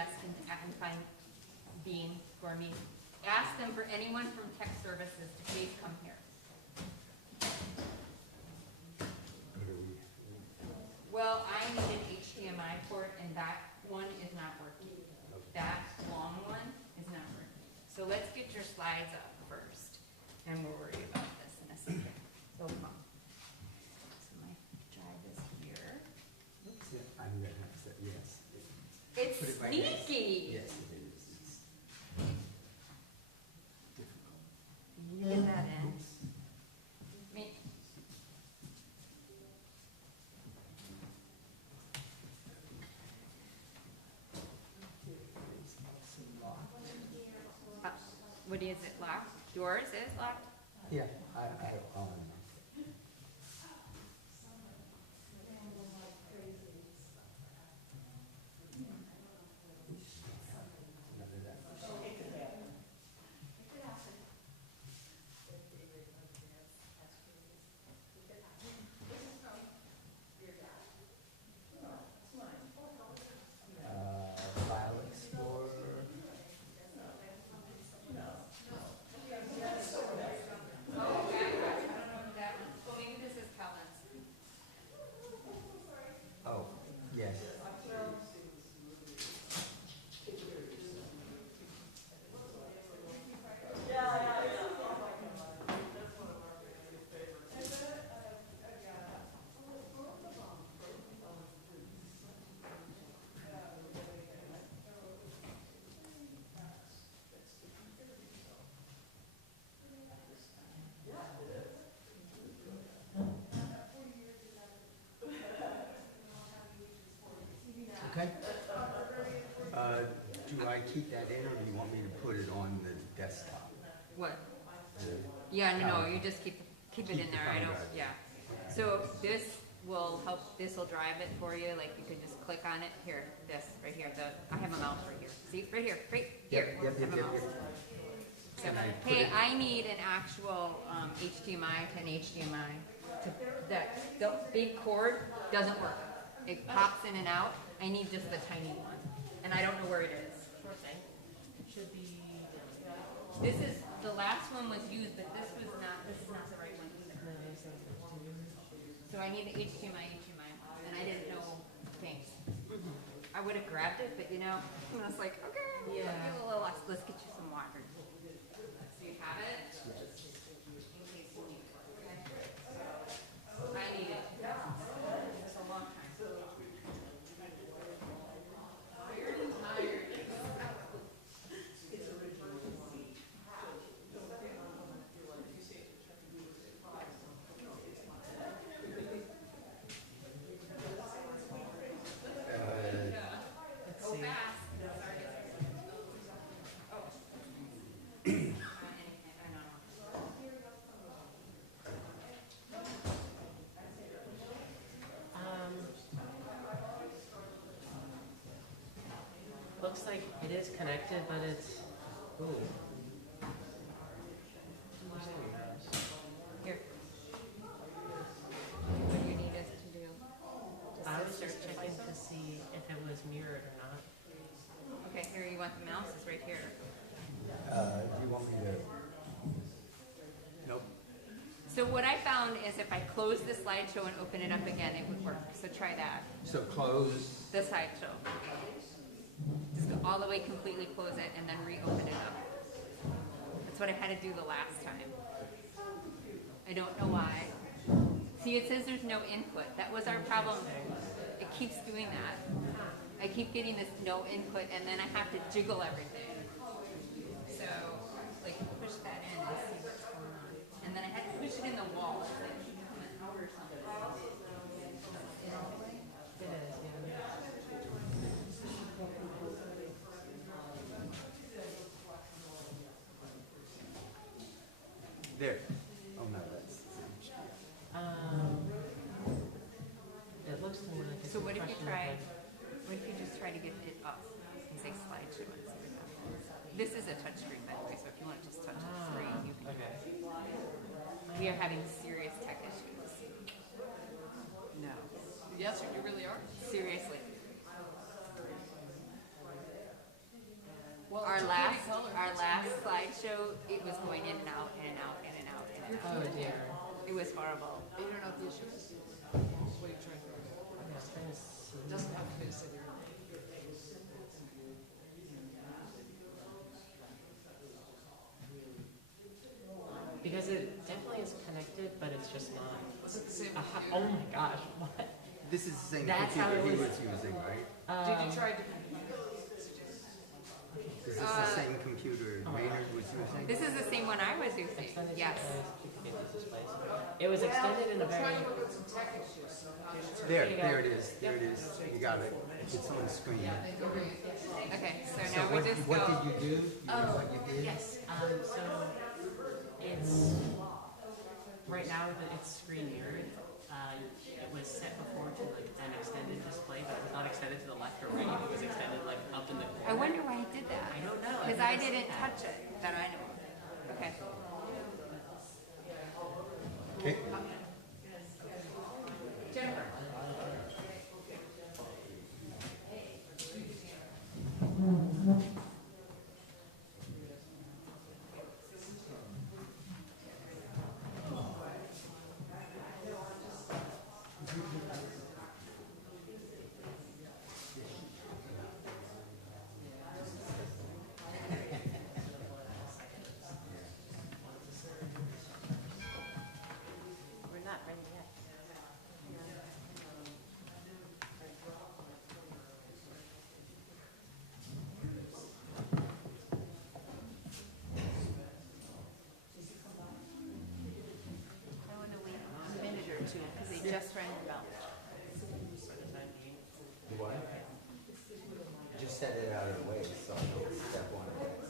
desk and find Bean for me. Ask them for anyone from tech services to please come here. Well, I need an HDMI port, and that one is not working. That long one is not working. So let's get your slides up first, and we'll worry about this in a second. So come on. So my drive is here. I'm going to have to say yes. It's sneaky. Yes, it is. It's difficult. You get that in. Me. What is it locked? Yours is locked? Yeah, I File Explorer. Oh, yes. Okay. Do I keep that in, or do you want me to put it on the desktop? What? The- Yeah, no, you just keep it in Keep the there. I thumb don't. drive. Yeah. So this will help. This will drive it for you. Like you could just click on it here. This right here. I have a mouse right here. See, right here, right here. Yep, I have a mouse. So, And I put hey, it- I need an actual HDMI to an HDMI. The big cord doesn't work. It pops in and out. I need just the tiny one, and I don't know where it is. Sure thing. Should be. This is the last one was used, but this is not the right one either. So I need the HDMI, and I didn't know things. I would have grabbed it, but you know, I was like, okay, Yeah. give it a little less. Let's get you some water. So you have it? In case you need it, okay? So I need it. It's a long time. Tired and tired. Go fast. Looks like it is connected, but it's. Ooh. Here. What do you need us to do? I was just checking to see if it was mirrored or not. Okay, here, you want the mouse? It's right here. Do you want me to? Nope. So what I found is if I close the slideshow and open it up again, it would work. So try that. So close. The slideshow. Just go all the way, completely close it, and then reopen it up. That's what I had to do the last time. I don't know why. See, it says there's no input. That was our problem. It keeps doing that. I keep getting this no input, and then I have to jiggle everything. So, like, push that in and see what's going on. And then I had to push it in the wall. It's like coming out or something. It is, yeah. There. Oh no, that's. It looks to me like it's. So what if you impression of try? like- What if you just try to get it up and say slideshow and see what happens? This is a touch screen, by the way, so if you want to just touch the screen, you can. Okay. We are having serious tech issues. No. Yes, you really are. Seriously. our last slideshow, it was going in and out, in and out, in and out, in and out. Oh dear. It was horrible. You don't know what the issue is? What are you trying to do? Okay, I was trying to see. It doesn't have to be the same area. Because it definitely is connected, but it's just not. Was it the same Aha, computer? oh my gosh, what? This is the same That's how computer it he was. was using, right? Did you try different? Is this the same computer Maynard was using? This is the same one I was using. Extended Yes. displays. It was extended in a We're very. trying to look at some tech issues, so. There you go. it is, there it is. You got it. It's on the screen. Okay, so So now we what, just what go. did you do? You know what you did? Yes, so it's, right now it's screen mirrored. It was set before to like an extended display, but it was not extended to the left or right. It was extended like up in the corner. I wonder why he did that. I don't know. Because I didn't touch it, that I know of. Okay. Okay. Jennifer. We're not ready yet. I want to wait a minute or two because they just rang the bell. What? Just set it out of the way, so I'll step on it.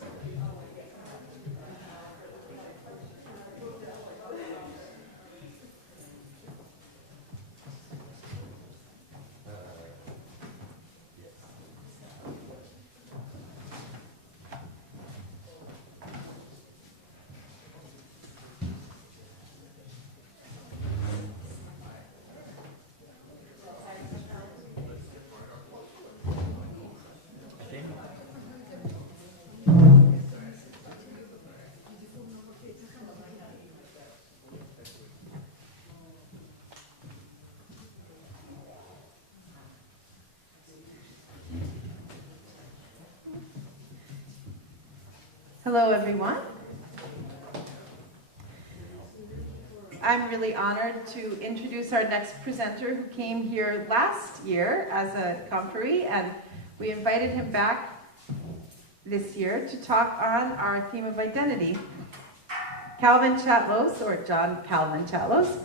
Hello, everyone. I'm really honored to introduce our next presenter who came here last year as a conferee, and we invited him back this year to talk on our theme of identity. Calvin Chatlos, or John Calvin Chatlos,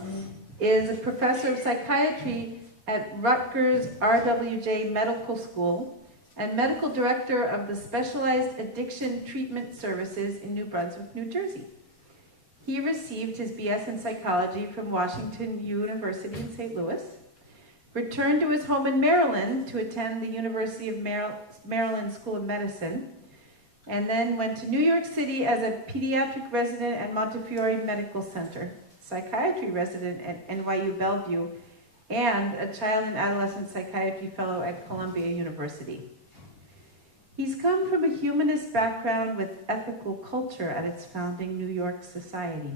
is a professor of psychiatry at Rutgers RWJ Medical School and medical director of the Specialized Addiction Treatment Services in New Brunswick, New Jersey. He received his BS in psychology from Washington University in St. Louis, returned to his home in Maryland to attend the University of Maryland School of Medicine, and then went to New York City as a pediatric resident at Montefiore Medical Center, psychiatry resident at NYU Bellevue, and a child and adolescent psychiatry fellow at Columbia University. He's come from a humanist background with ethical culture at its founding New York Society,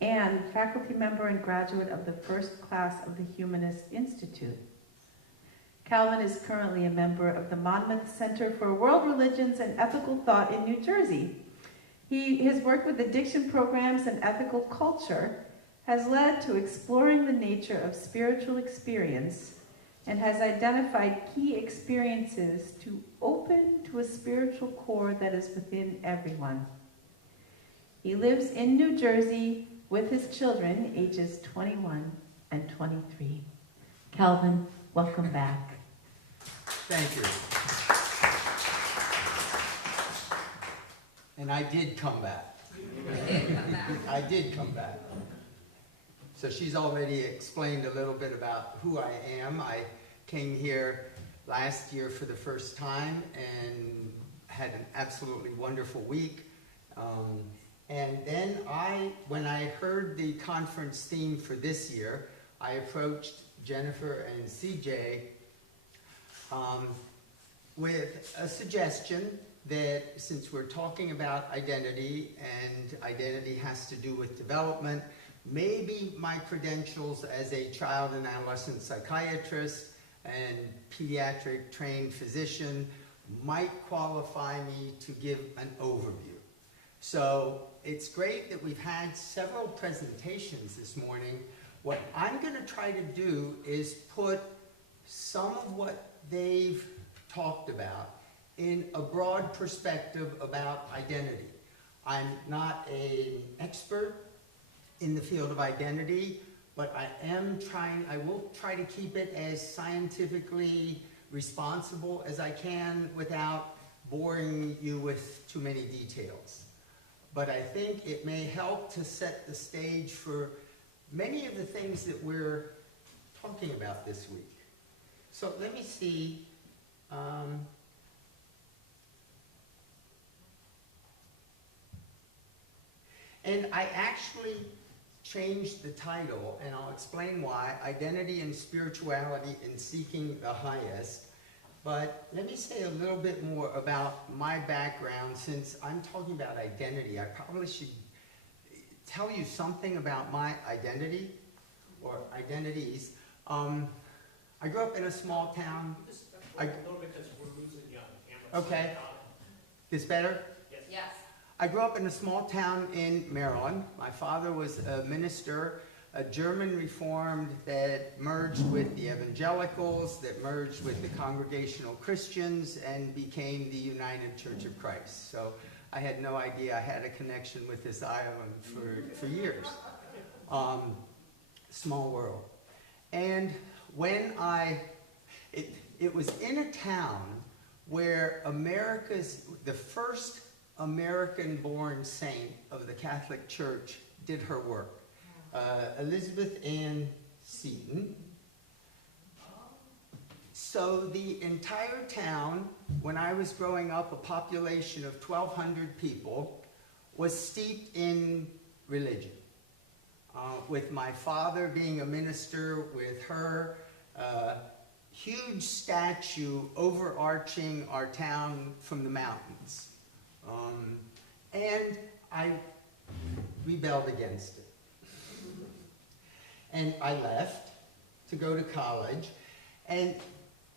and faculty member and graduate of the first class of the Humanist Institute. Calvin is currently a member of the Monmouth Center for World Religions and Ethical Thought in New Jersey. His work with addiction programs and ethical culture has led to exploring the nature of spiritual experience and has identified key experiences to open to a spiritual core that is within everyone. He lives in New Jersey with his children, ages 21 and 23. Calvin, welcome back. Thank you. And I did come back. I did come back. So she's already explained a little bit about who I am. I came here last year for the first time and had an absolutely wonderful week. And then when I heard the conference theme for this year, I approached Jennifer and CJ with a suggestion that since we're talking about identity, and identity has to do with development, maybe my credentials as a child and adolescent psychiatrist and pediatric trained physician might qualify me to give an overview. So it's great that we've had several presentations this morning. What I'm going to try to do is put some of what they've talked about in a broad perspective about identity. I'm not an expert in the field of identity, but I will try to keep it as scientifically responsible as I can without boring you with too many details. But I think it may help to set the stage for many of the things that we're talking about this week. So let me see. And I actually changed the title, and I'll explain why, Identity and Spirituality in Seeking the Highest. But let me say a little bit more about my background. Since I'm talking about identity, I probably should tell you something about my identity, or identities. I grew up in a small town. A little bit because we're losing you on camera. Okay. This better? Yes. I grew up in a small town in Maryland. My father was a minister, a German Reformed that merged with the evangelicals, that merged with the Congregational Christians, and became the United Church of Christ. So I had no idea I had a connection with this island for years. Small world. And when it was in a town where the first American-born saint of the Catholic Church did her work. Elizabeth Ann Seton. So the entire town, when I was growing up, a population of 1,200 people, was steeped in religion. With my father being a minister, with her huge statue overarching our town from the mountains. And I rebelled against it. And I left to go to college and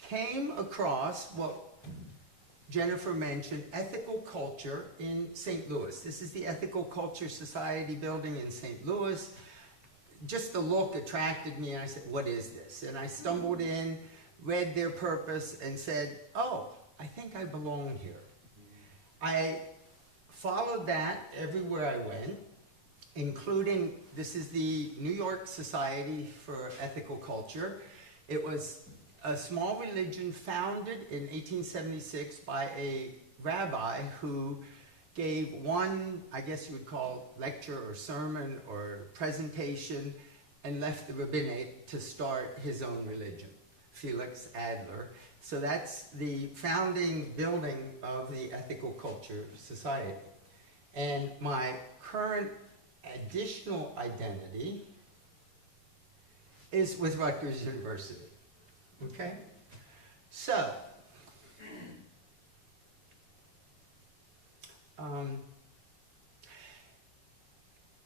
came across what Jennifer mentioned, ethical culture in St. Louis. This is the Ethical Culture Society building in St. Louis. Just the look attracted me, and I said, what is this? And I stumbled in, read their purpose, and said, oh, I think I belong here. I followed that everywhere I went, including, this is the New York Society for Ethical Culture. It was a small religion founded in 1876 by a rabbi who gave one, I guess you would call lecture or sermon or presentation, and left the rabbinate to start his own religion, Felix Adler. So that's the founding building of the Ethical Culture Society. And my current additional identity is with Rutgers University. Okay? So,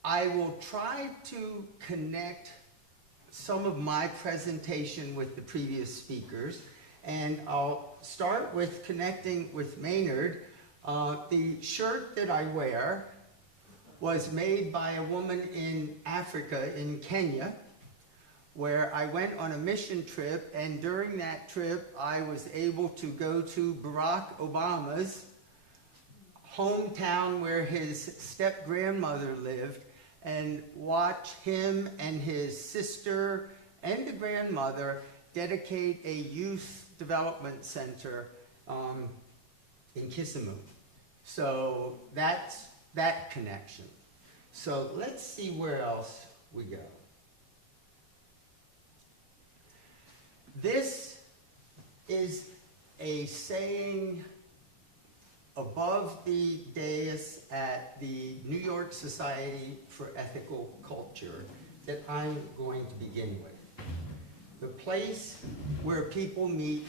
I will try to connect some of my presentation with the previous speakers, and I'll start with connecting with Maynard. The shirt that I wear was made by a woman in Africa, in Kenya, where I went on a mission trip, and during that trip I was able to go to Barack Obama's hometown where his step-grandmother lived and watch him and his sister and the grandmother dedicate a youth development center in Kisumu. So that's that connection. So let's see where else we go. This is a saying above the dais at the New York Society for Ethical Culture that I'm going to begin with. The place where people meet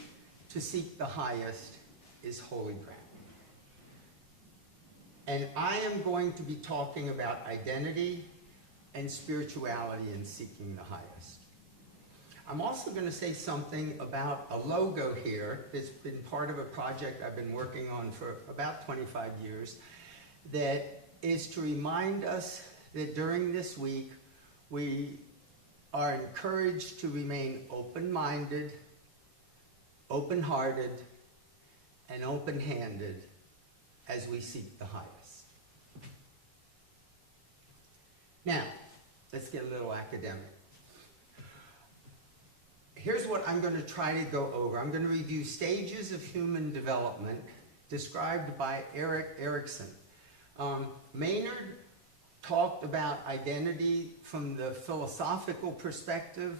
to seek the highest is holy ground. And I am going to be talking about identity and spirituality in seeking the highest. I'm also going to say something about a logo here that's been part of a project I've been working on for about 25 years that is to remind us that during this week we are encouraged to remain open-minded, open-hearted, and open-handed as we seek the highest. Now, let's get a little academic. Here's what I'm going to try to go over. I'm going to review stages of human development described by Erik Erikson. Maynard talked about identity from the philosophical perspective.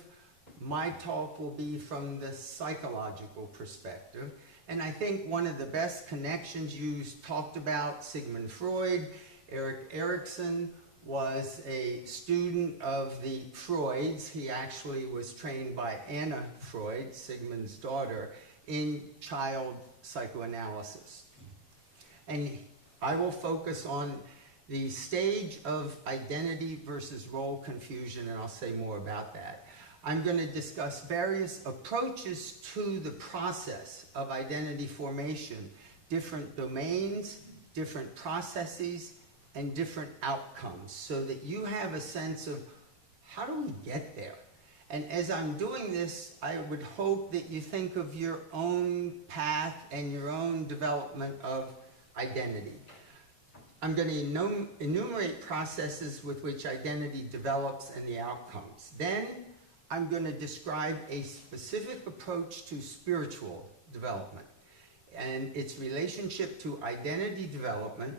My talk will be from the psychological perspective. And I think one of the best connections you talked about, Sigmund Freud, Erik Erikson was a student of the Freuds. He actually was trained by Anna Freud, Sigmund's daughter, in child psychoanalysis. And I will focus on the stage of identity versus role confusion, and I'll say more about that. I'm going to discuss various approaches to the process of identity formation, different domains, different processes, and different outcomes, so that you have a sense of how do we get there? And as I'm doing this, I would hope that you think of your own path and your own development of identity. I'm going to enumerate processes with which identity develops and the outcomes. Then I'm going to describe a specific approach to spiritual development and its relationship to identity development.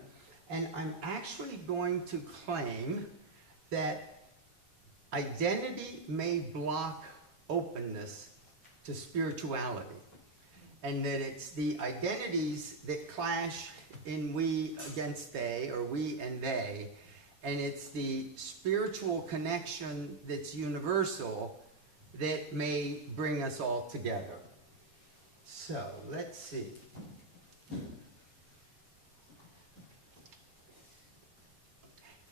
And I'm actually going to claim that identity may block openness to spirituality, and that it's the identities that clash in we against they, or we and they, and it's the spiritual connection that's universal that may bring us all together. So, let's see.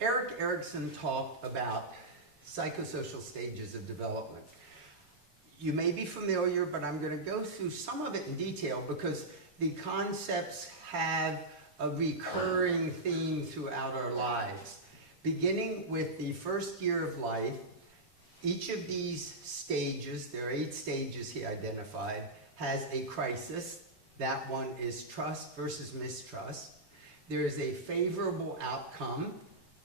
Erik Erikson talked about psychosocial stages of development. You may be familiar, but I'm going to go through some of it in detail because the concepts have a recurring theme throughout our lives. Beginning with the first year of life, each of these stages, there are 8 stages he identified, has a crisis. That one is trust versus mistrust. There is a favorable outcome,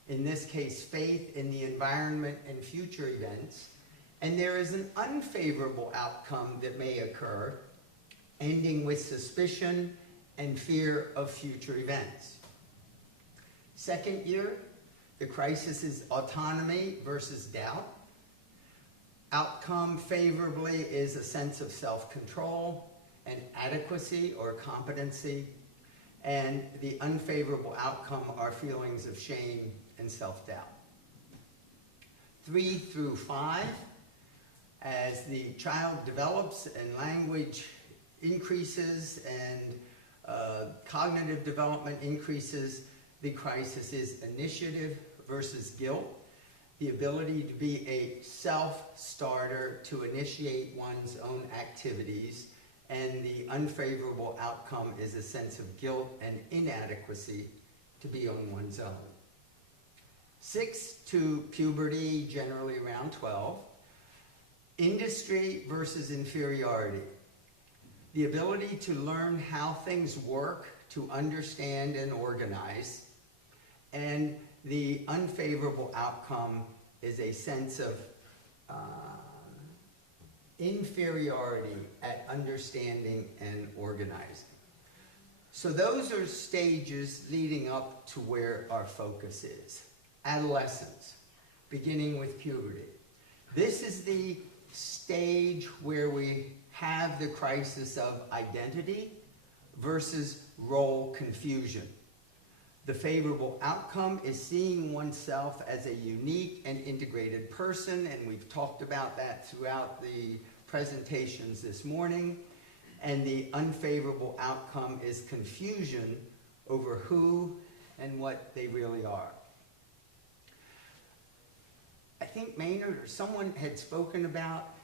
in this case, faith in the environment and future events. And there is an unfavorable outcome that may occur, ending with suspicion and fear of future events. Second year, the crisis is autonomy versus doubt. Outcome favorably is a sense of self-control and adequacy or competency. And the unfavorable outcome are feelings of shame and self-doubt. 3 through 5, as the child develops and language increases and cognitive development increases, the crisis is initiative versus guilt, the ability to be a self-starter to initiate one's own activities, and the unfavorable outcome is a sense of guilt and inadequacy to be on one's own. 6 to puberty, generally around 12. Industry versus inferiority. The ability to learn how things work, to understand and organize. And the unfavorable outcome is a sense of inferiority at understanding and organizing. So those are stages leading up to where our focus is. Adolescence, beginning with puberty. This is the stage where we have the crisis of identity versus role confusion. The favorable outcome is seeing oneself as a unique and integrated person, and we've talked about that throughout the presentations this morning. And the unfavorable outcome is confusion over who and what they really are. I think Maynard or someone had spoken about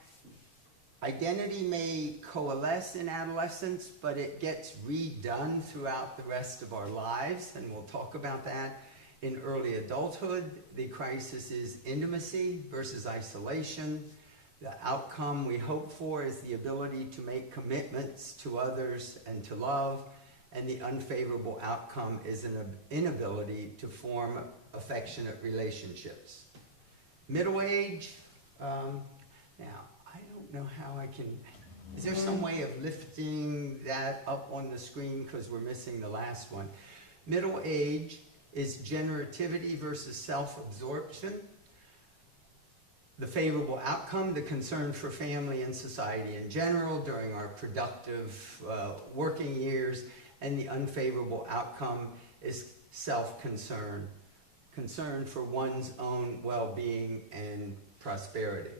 identity may coalesce in adolescence, but it gets redone throughout the rest of our lives, and we'll talk about that. In early adulthood, the crisis is intimacy versus isolation. The outcome we hope for is the ability to make commitments to others and to love, and the unfavorable outcome is an inability to form affectionate relationships. Middle age, now, I don't know how I can, is there some way of lifting that up on the screen because we're missing the last one? Middle age is generativity versus self-absorption. The favorable outcome, the concern for family and society in general during our productive working years, and the unfavorable outcome is self-concern, concern for one's own well-being and prosperity.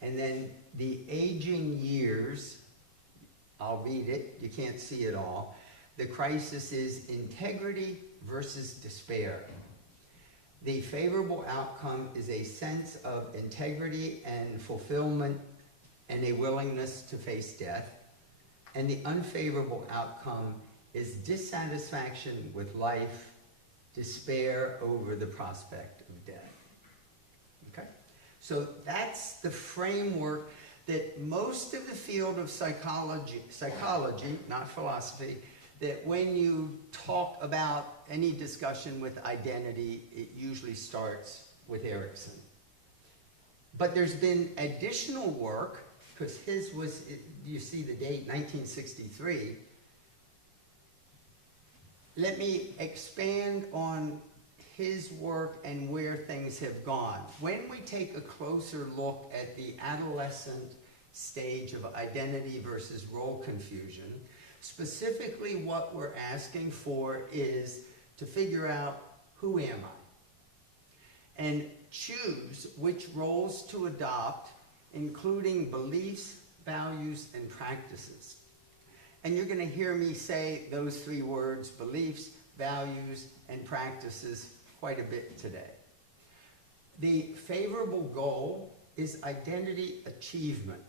And then the aging years, I'll read it, you can't see it all. The crisis is integrity versus despair. The favorable outcome is a sense of integrity and fulfillment and a willingness to face death. And the unfavorable outcome is dissatisfaction with life, despair over the prospect of death. Okay? So that's the framework that most of the field of psychology, not philosophy, that when you talk about any discussion with identity, it usually starts with Erickson. But there's been additional work, because his was, you see the date, 1963. Let me expand on his work and where things have gone. When we take a closer look at the adolescent stage of identity versus role confusion, specifically what we're asking for is to figure out, who am I? And choose which roles to adopt, including beliefs, values, and practices. And you're going to hear me say those three words, beliefs, values, and practices, quite a bit today. The favorable goal is identity achievement,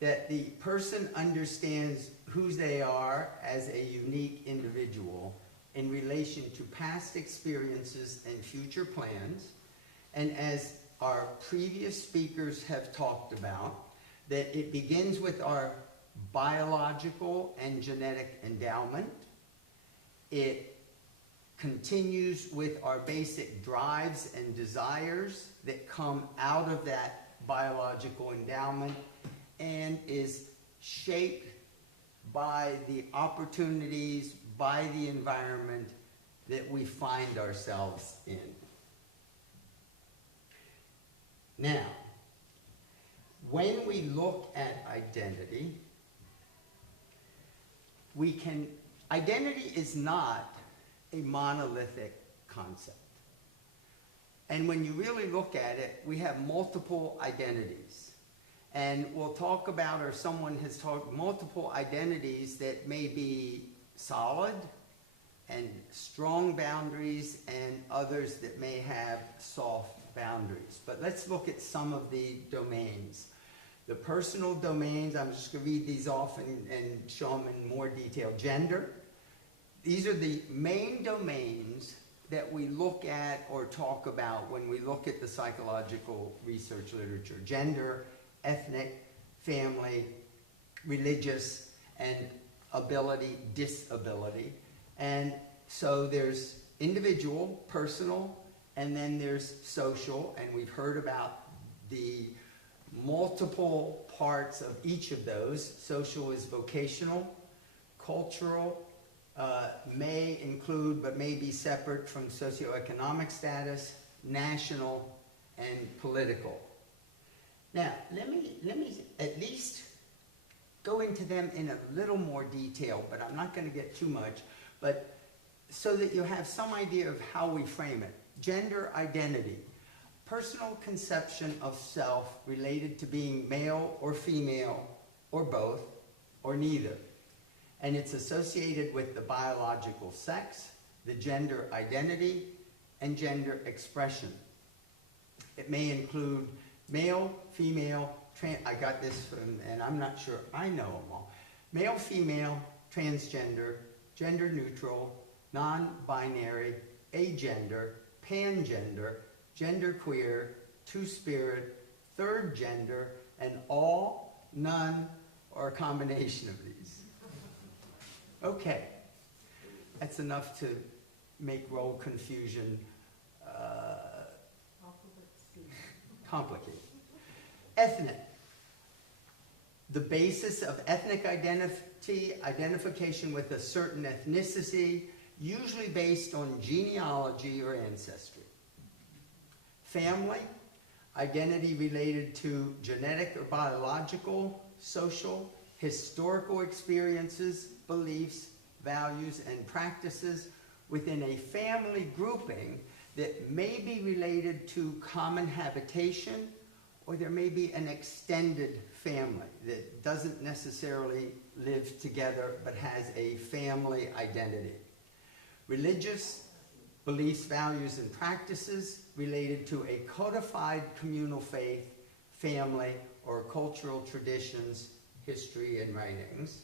that the person understands who they are as a unique individual in relation to past experiences and future plans, and as our previous speakers have talked about, that it begins with our biological and genetic endowment. It continues with our basic drives and desires that come out of that biological endowment and is shaped by the opportunities, by the environment that we find ourselves in. Now, when we look at identity, identity is not a monolithic concept. And when you really look at it, we have multiple identities. And we'll talk about, or someone has talked, multiple identities that may be solid and strong boundaries, and others that may have soft boundaries. But let's look at some of the domains. The personal domains, I'm just going to read these off and show them in more detail. Gender. These are the main domains that we look at or talk about when we look at the psychological research literature. Gender, ethnic, family, religious, and ability, disability. And so there's individual, personal, and then there's social, and we've heard about the multiple parts of each of those. Social is vocational, cultural, may include but may be separate from socioeconomic status, national, and political. Now, let me at least go into them in a little more detail, but I'm not going to get too much, but so that you have some idea of how we frame it. Gender identity, personal conception of self related to being male or female, or both, or neither. And it's associated with the biological sex, the gender identity, and gender expression. It may include male, female, I got this from, and I'm not sure I know them all. Male, female, transgender, gender neutral, non-binary, agender, pangender, genderqueer, two-spirit, third gender, and all, none, or a combination of these. Okay, that's enough to make role confusion complicated. Ethnic. The basis of ethnic identity, identification with a certain ethnicity, usually based on genealogy or ancestry. Family, identity related to genetic or biological, social, historical experiences, beliefs, values, and practices within a family grouping that may be related to common habitation, or there may be an extended family that doesn't necessarily live together but has a family identity. Religious beliefs, values, and practices related to a codified communal faith, family, or cultural traditions, history, and writings.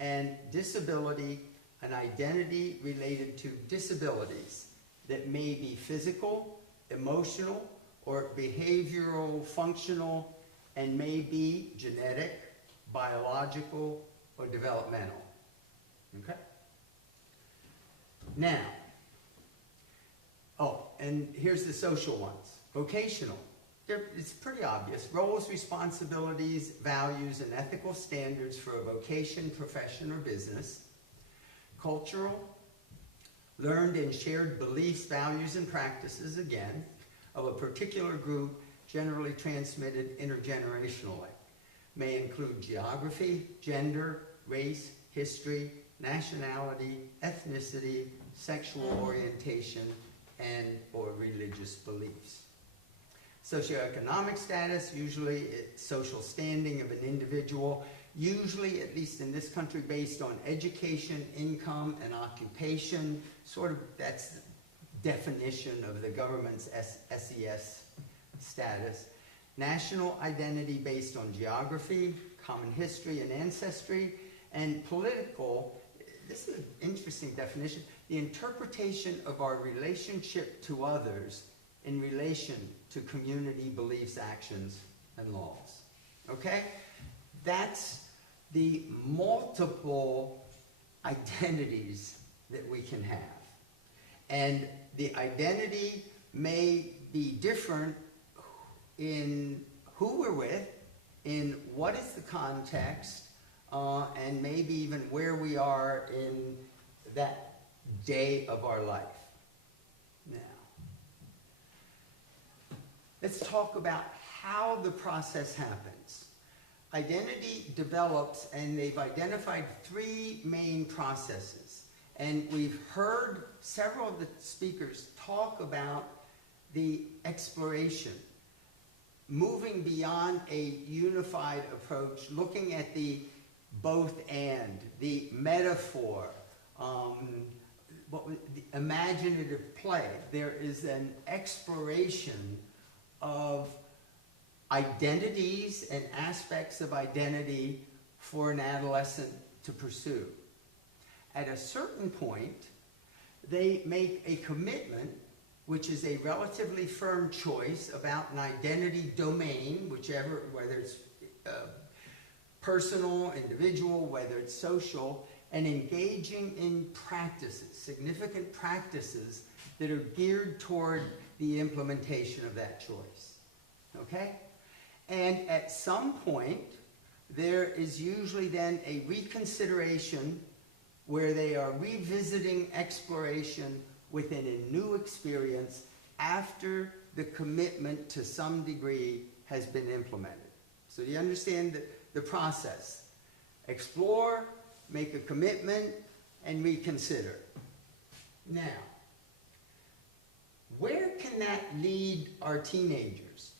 And disability, an identity related to disabilities that may be physical, emotional, or behavioral, functional, and may be genetic, biological, or developmental. Okay? Now, and here's the social ones. Vocational. It's pretty obvious. Roles, responsibilities, values, and ethical standards for a vocation, profession, or business. Cultural. Learned and shared beliefs, values, and practices, again, of a particular group, generally transmitted intergenerationally. May include geography, gender, race, history, nationality, ethnicity, sexual orientation, and or religious beliefs. Socioeconomic status, usually it's social standing of an individual, usually, at least in this country, based on education, income, and occupation. Sort of, that's the definition of the government's SES status. National identity based on geography, common history, and ancestry. And political, this is an interesting definition, the interpretation of our relationship to others in relation to community beliefs, actions, and laws. Okay? That's the multiple identities that we can have. And the identity may be different in who we're with, in what is the context, and maybe even where we are in that day of our life. Now, let's talk about how the process happens. Identity develops, and they've identified three main processes. And we've heard several of the speakers talk about the exploration, moving beyond a unified approach, looking at the both and, the metaphor, the imaginative play. There is an exploration of identities and aspects of identity for an adolescent to pursue. At a certain point, they make a commitment, which is a relatively firm choice about an identity domain, whether it's personal, individual, whether it's social, and engaging in practices, significant practices that are geared toward the implementation of that choice. Okay? And at some point, there is usually then a reconsideration where they are revisiting exploration within a new experience after the commitment to some degree has been implemented. So do you understand the process? Explore, make a commitment, and reconsider. Now, where can that lead our teenagers?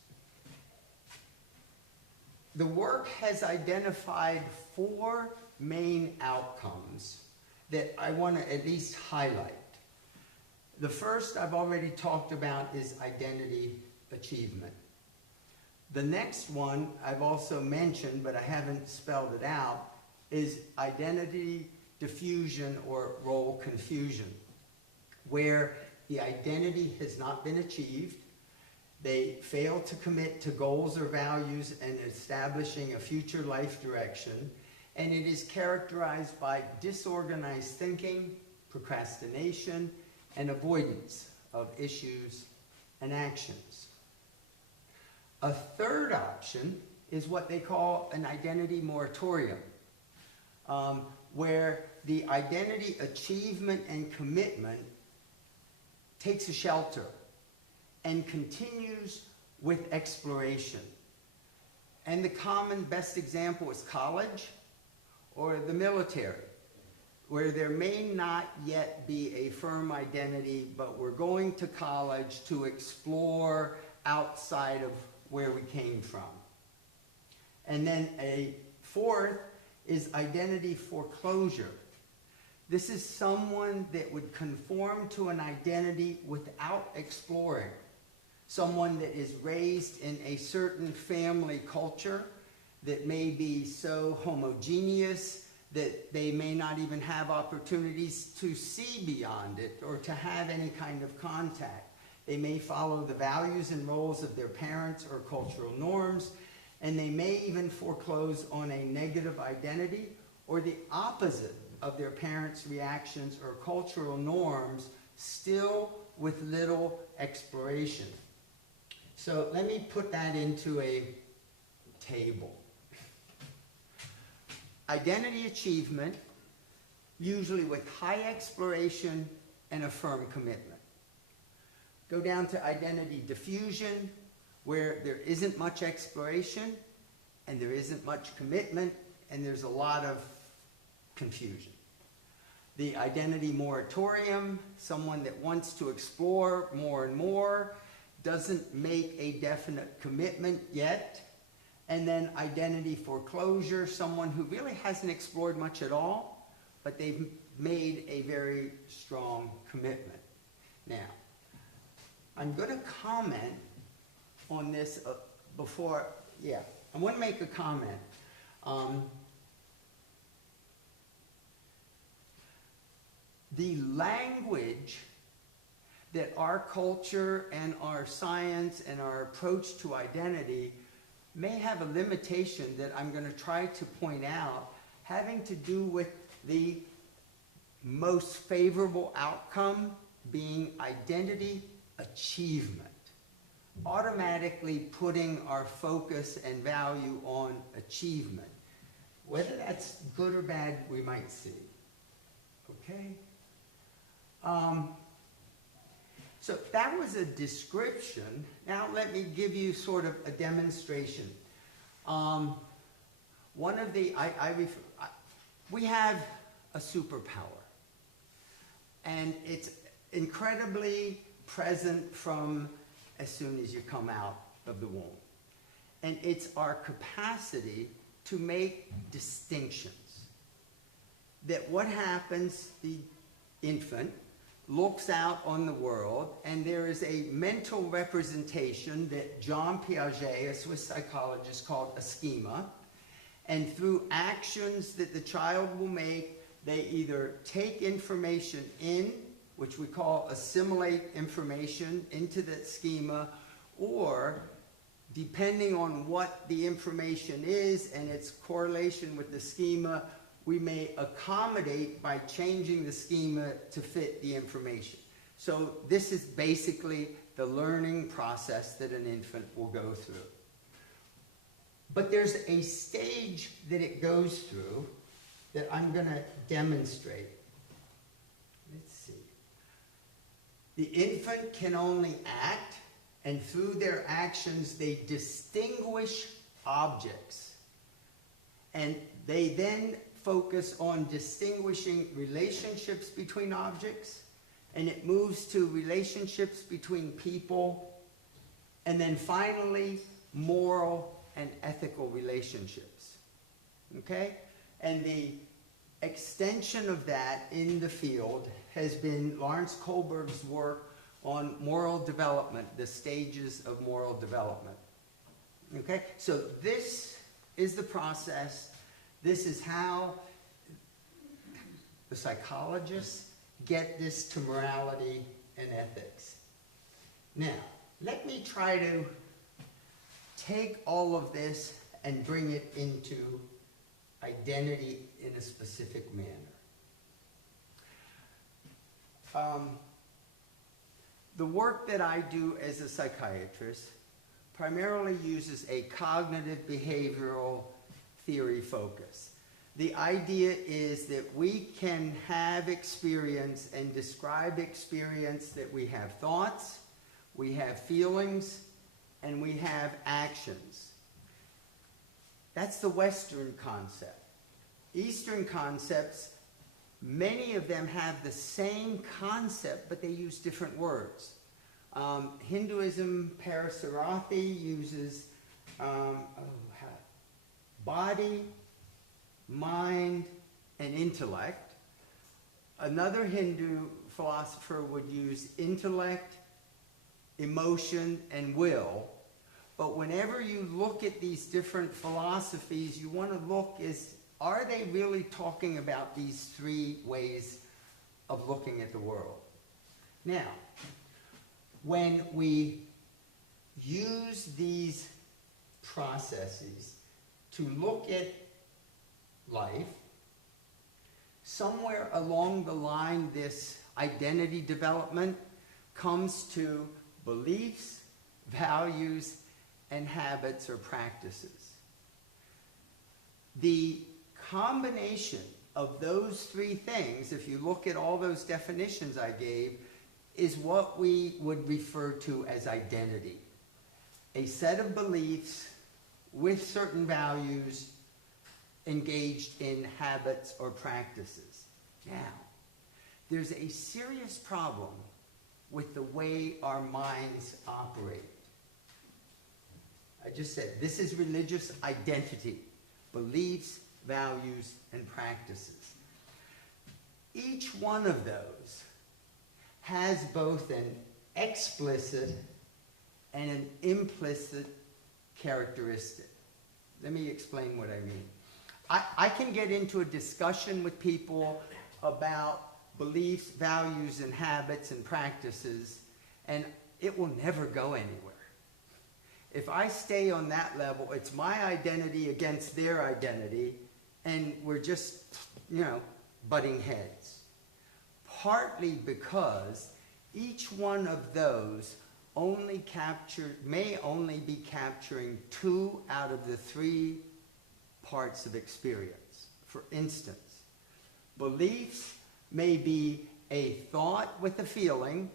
The work has identified 4 main outcomes that I want to at least highlight. The first I've already talked about is identity achievement. The next one I've also mentioned, but I haven't spelled it out, is identity diffusion or role confusion, where the identity has not been achieved, they fail to commit to goals or values and establishing a future life direction, and it is characterized by disorganized thinking, procrastination, and avoidance of issues and actions. A third option is what they call an identity moratorium, where the identity achievement and commitment takes a shelter and continues with exploration. And the common best example is college or the military, where there may not yet be a firm identity, but we're going to college to explore outside of where we came from. And then a fourth is identity foreclosure. This is someone that would conform to an identity without exploring. Someone that is raised in a certain family culture that may be so homogeneous that they may not even have opportunities to see beyond it or to have any kind of contact. They may follow the values and roles of their parents or cultural norms, and they may even foreclose on a negative identity or the opposite of their parents' reactions or cultural norms, still with little exploration. So let me put that into a table. Identity achievement, usually with high exploration and a firm commitment. Go down to identity diffusion, where there isn't much exploration and there isn't much commitment and there's a lot of confusion. The identity moratorium, someone that wants to explore more and more, doesn't make a definite commitment yet. And then identity foreclosure, someone who really hasn't explored much at all, but they've made a very strong commitment. Now, I'm going to comment on this before, I want to make a comment. The language that our culture and our science and our approach to identity may have a limitation that I'm going to try to point out, having to do with the most favorable outcome being identity achievement. Automatically putting our focus and value on achievement. Whether that's good or bad, we might see. Okay? So that was a description. Now let me give you sort of a demonstration. One of the, we have a superpower. And it's incredibly present from as soon as you come out of the womb. And it's our capacity to make distinctions. That what happens, the infant looks out on the world, and there is a mental representation that Jean Piaget, a Swiss psychologist, called a schema. And through actions that the child will make, they either take information in, which we call assimilate information into that schema, or depending on what the information is and its correlation with the schema, we may accommodate by changing the schema to fit the information. So this is basically the learning process that an infant will go through. But there's a stage that it goes through that I'm going to demonstrate. Let's see. The infant can only act, and through their actions they distinguish objects. And they then focus on distinguishing relationships between objects, and it moves to relationships between people, and then finally moral and ethical relationships. Okay? And the extension of that in the field has been Lawrence Kohlberg's work on moral development, the stages of moral development. Okay, so this is the process. This is how the psychologists get this to morality and ethics. Now, let me try to take all of this and bring it into identity in a specific manner. The work that I do as a psychiatrist primarily uses a cognitive behavioral theory focus. The idea is that we can have experience and describe experience, that we have thoughts, we have feelings, and we have actions. That's the Western concept. Eastern concepts, many of them have the same concept, but they use different words. Hinduism, Parasarathi uses body, mind, and intellect. Another Hindu philosopher would use intellect, emotion, and will. But whenever you look at these different philosophies, you want to look are they really talking about these three ways of looking at the world? Now, when we use these processes to look at life, somewhere along the line this identity development comes to beliefs, values, and habits or practices. The combination of those three things, if you look at all those definitions I gave, is what we would refer to as identity. A set of beliefs with certain values engaged in habits or practices. Now, there's a serious problem with the way our minds operate. I just said, this is religious identity, beliefs, values, and practices. Each one of those has both an explicit and an implicit characteristic. Let me explain what I mean. I can get into a discussion with people about beliefs, values, and habits and practices, and it will never go anywhere. If I stay on that level, it's my identity against their identity, and we're just, butting heads. Partly because each one of those may only be capturing 2 out of the 3 parts of experience. For instance, beliefs may be a thought with a feeling,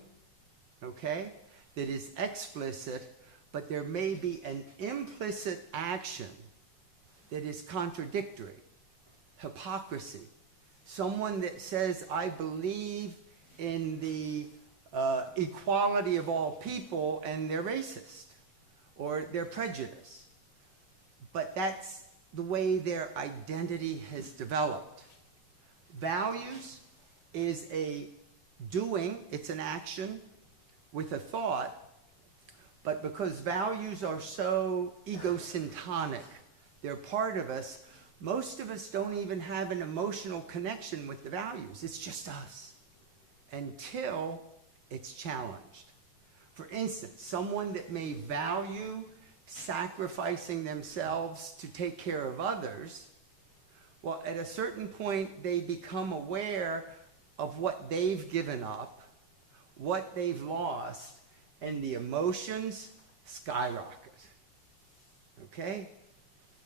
okay, that is explicit, but there may be an implicit action that is contradictory. Hypocrisy. Someone that says, I believe in the equality of all people, and they're racist, or they're prejudiced. But that's the way their identity has developed. Values is a doing, it's an action with a thought, but because values are so egocentric, they're part of us, most of us don't even have an emotional connection with the values. It's just us until it's challenged. For instance, someone that may value sacrificing themselves to take care of others, well, at a certain point, they become aware of what they've given up, what they've lost, and the emotions skyrocket. Okay?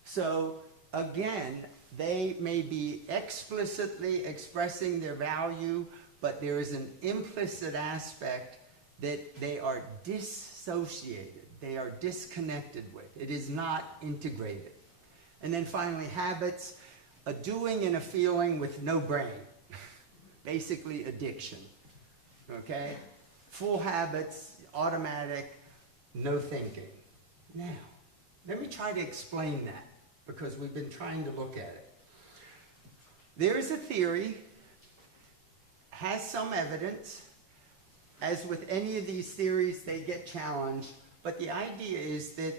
So, again, they may be explicitly expressing their value, but there is an implicit aspect that they are dissociated, they are disconnected with. It is not integrated. And then finally, habits, a doing and a feeling with no brain. Basically addiction. Okay? Full habits, automatic, no thinking. Now, let me try to explain that, because we've been trying to look at it. There is a theory, has some evidence. As with any of these theories, they get challenged. But the idea is that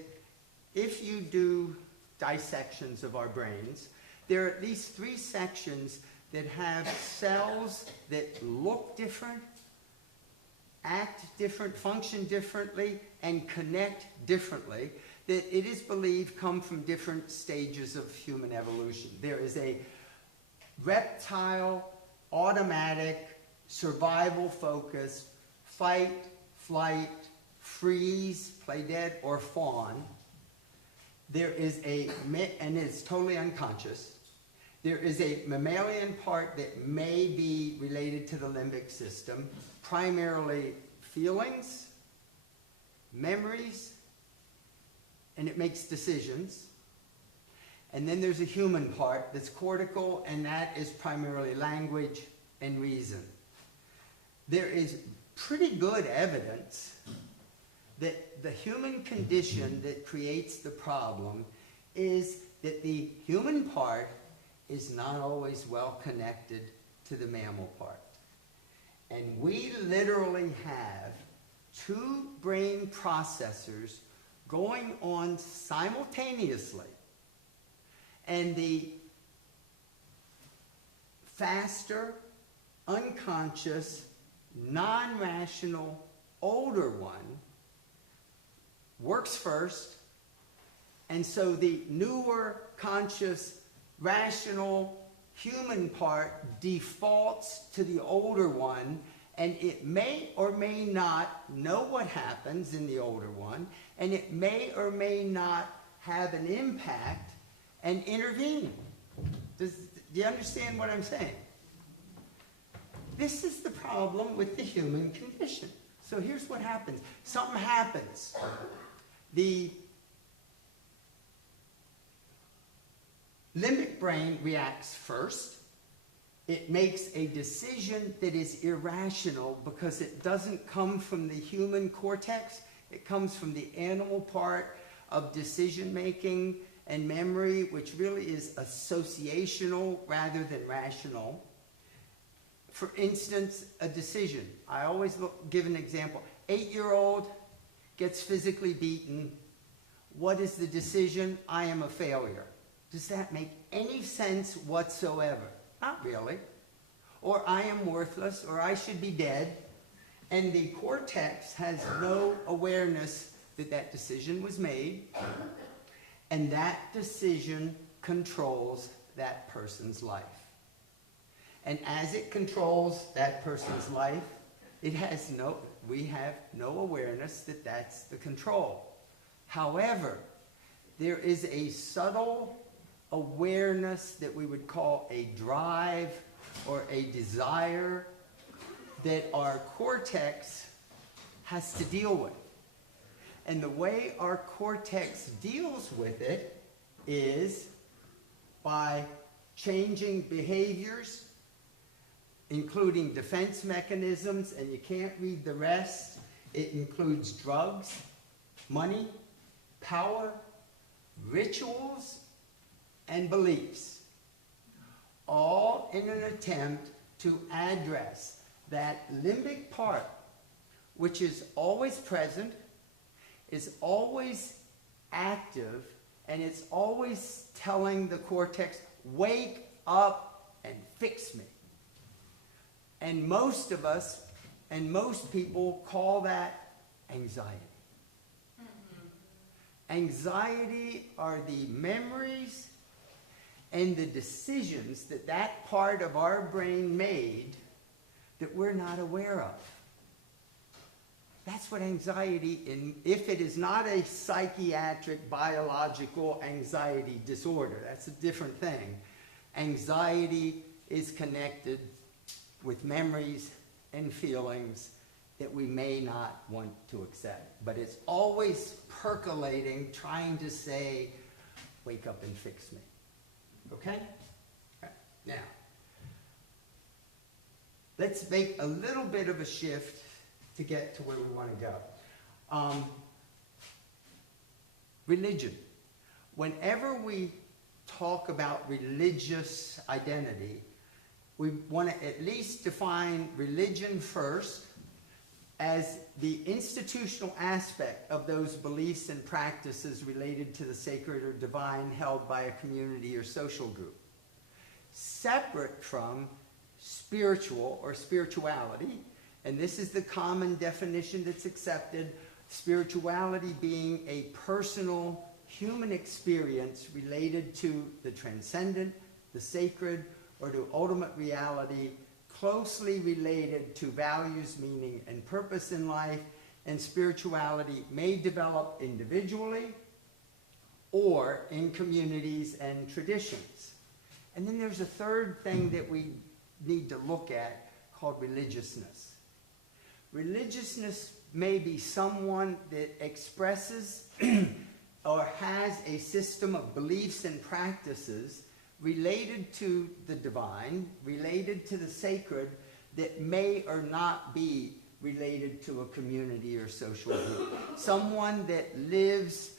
if you do dissections of our brains, there are at least 3 sections that have cells that look different, act different, function differently, and connect differently, that it is believed come from different stages of human evolution. There is a reptile, automatic, survival-focused, fight, flight, freeze, play dead, or fawn. There is and it's totally unconscious. There is a mammalian part that may be related to the limbic system, primarily feelings, memories, and it makes decisions. And then there's a human part that's cortical, and that is primarily language and reason. There is pretty good evidence that the human condition that creates the problem is that the human part is not always well connected to the mammal part. And we literally have 2 brain processors going on simultaneously. And the faster, unconscious, non-rational, older one works first, and so the newer, conscious, rational, human part defaults to the older one, and it may or may not know what happens in the older one, and it may or may not have an impact and intervene. Do you understand what I'm saying? This is the problem with the human condition. So here's what happens. Something happens. The limbic brain reacts first. It makes a decision that is irrational because it doesn't come from the human cortex. It comes from the animal part of decision making and memory, which really is associational rather than rational. For instance, a decision. I always give an example. 8-year-old gets physically beaten. What is the decision? I am a failure. Does that make any sense whatsoever? Not really. Or I am worthless, or I should be dead. And the cortex has no awareness that that decision was made. And that decision controls that person's life. And as it controls that person's life, we have no awareness that that's the control. However, there is a subtle awareness that we would call a drive or a desire that our cortex has to deal with. And the way our cortex deals with it is by changing behaviors, including defense mechanisms, and you can't read the rest. It includes drugs, money, power, rituals, and beliefs, all in an attempt to address that limbic part, which is always present, is always active, and it's always telling the cortex, wake up and fix me. And most of us and most people call that anxiety. Anxiety are the memories and the decisions that that part of our brain made that we're not aware of. That's what anxiety, if it is not a psychiatric, biological anxiety disorder, that's a different thing. Anxiety is connected with memories and feelings that we may not want to accept. But it's always percolating, trying to say, wake up and fix me. Okay? Now, let's make a little bit of a shift to get to where we want to go. Religion. Whenever we talk about religious identity, we want to at least define religion first as the institutional aspect of those beliefs and practices related to the sacred or divine held by a community or social group, separate from spiritual or spirituality, and this is the common definition that's accepted, spirituality being a personal human experience related to the transcendent, the sacred, or to ultimate reality, closely related to values, meaning, and purpose in life, and spirituality may develop individually or in communities and traditions. And then there's a third thing that we need to look at called religiousness. Religiousness may be someone that expresses or has a system of beliefs and practices related to the divine, related to the sacred, that may or not be related to a community or social group. Someone that lives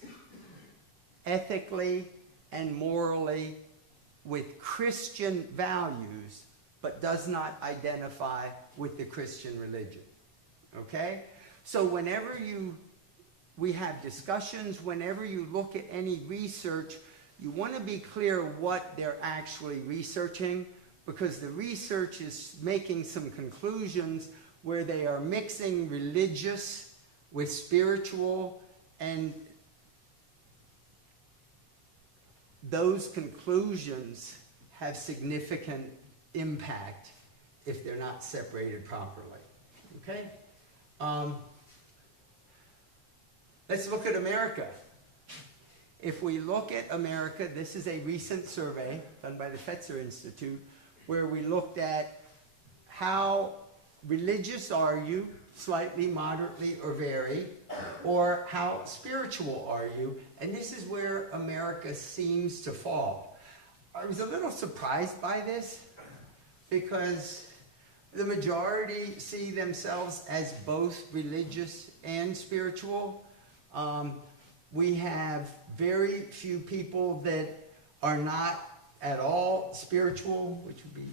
ethically and morally with Christian values, but does not identify with the Christian religion. Okay? So whenever we have discussions, whenever you look at any research, you want to be clear what they're actually researching, because the research is making some conclusions where they are mixing religious with spiritual, and those conclusions have significant impact if they're not separated properly. Okay? Let's look at America. If we look at America, this is a recent survey done by the Fetzer Institute, where we looked at how religious are you, slightly, moderately, or very, or how spiritual are you, and this is where America seems to fall. I was a little surprised by this, because the majority see themselves as both religious and spiritual. We have very few people that are not at all spiritual, which would be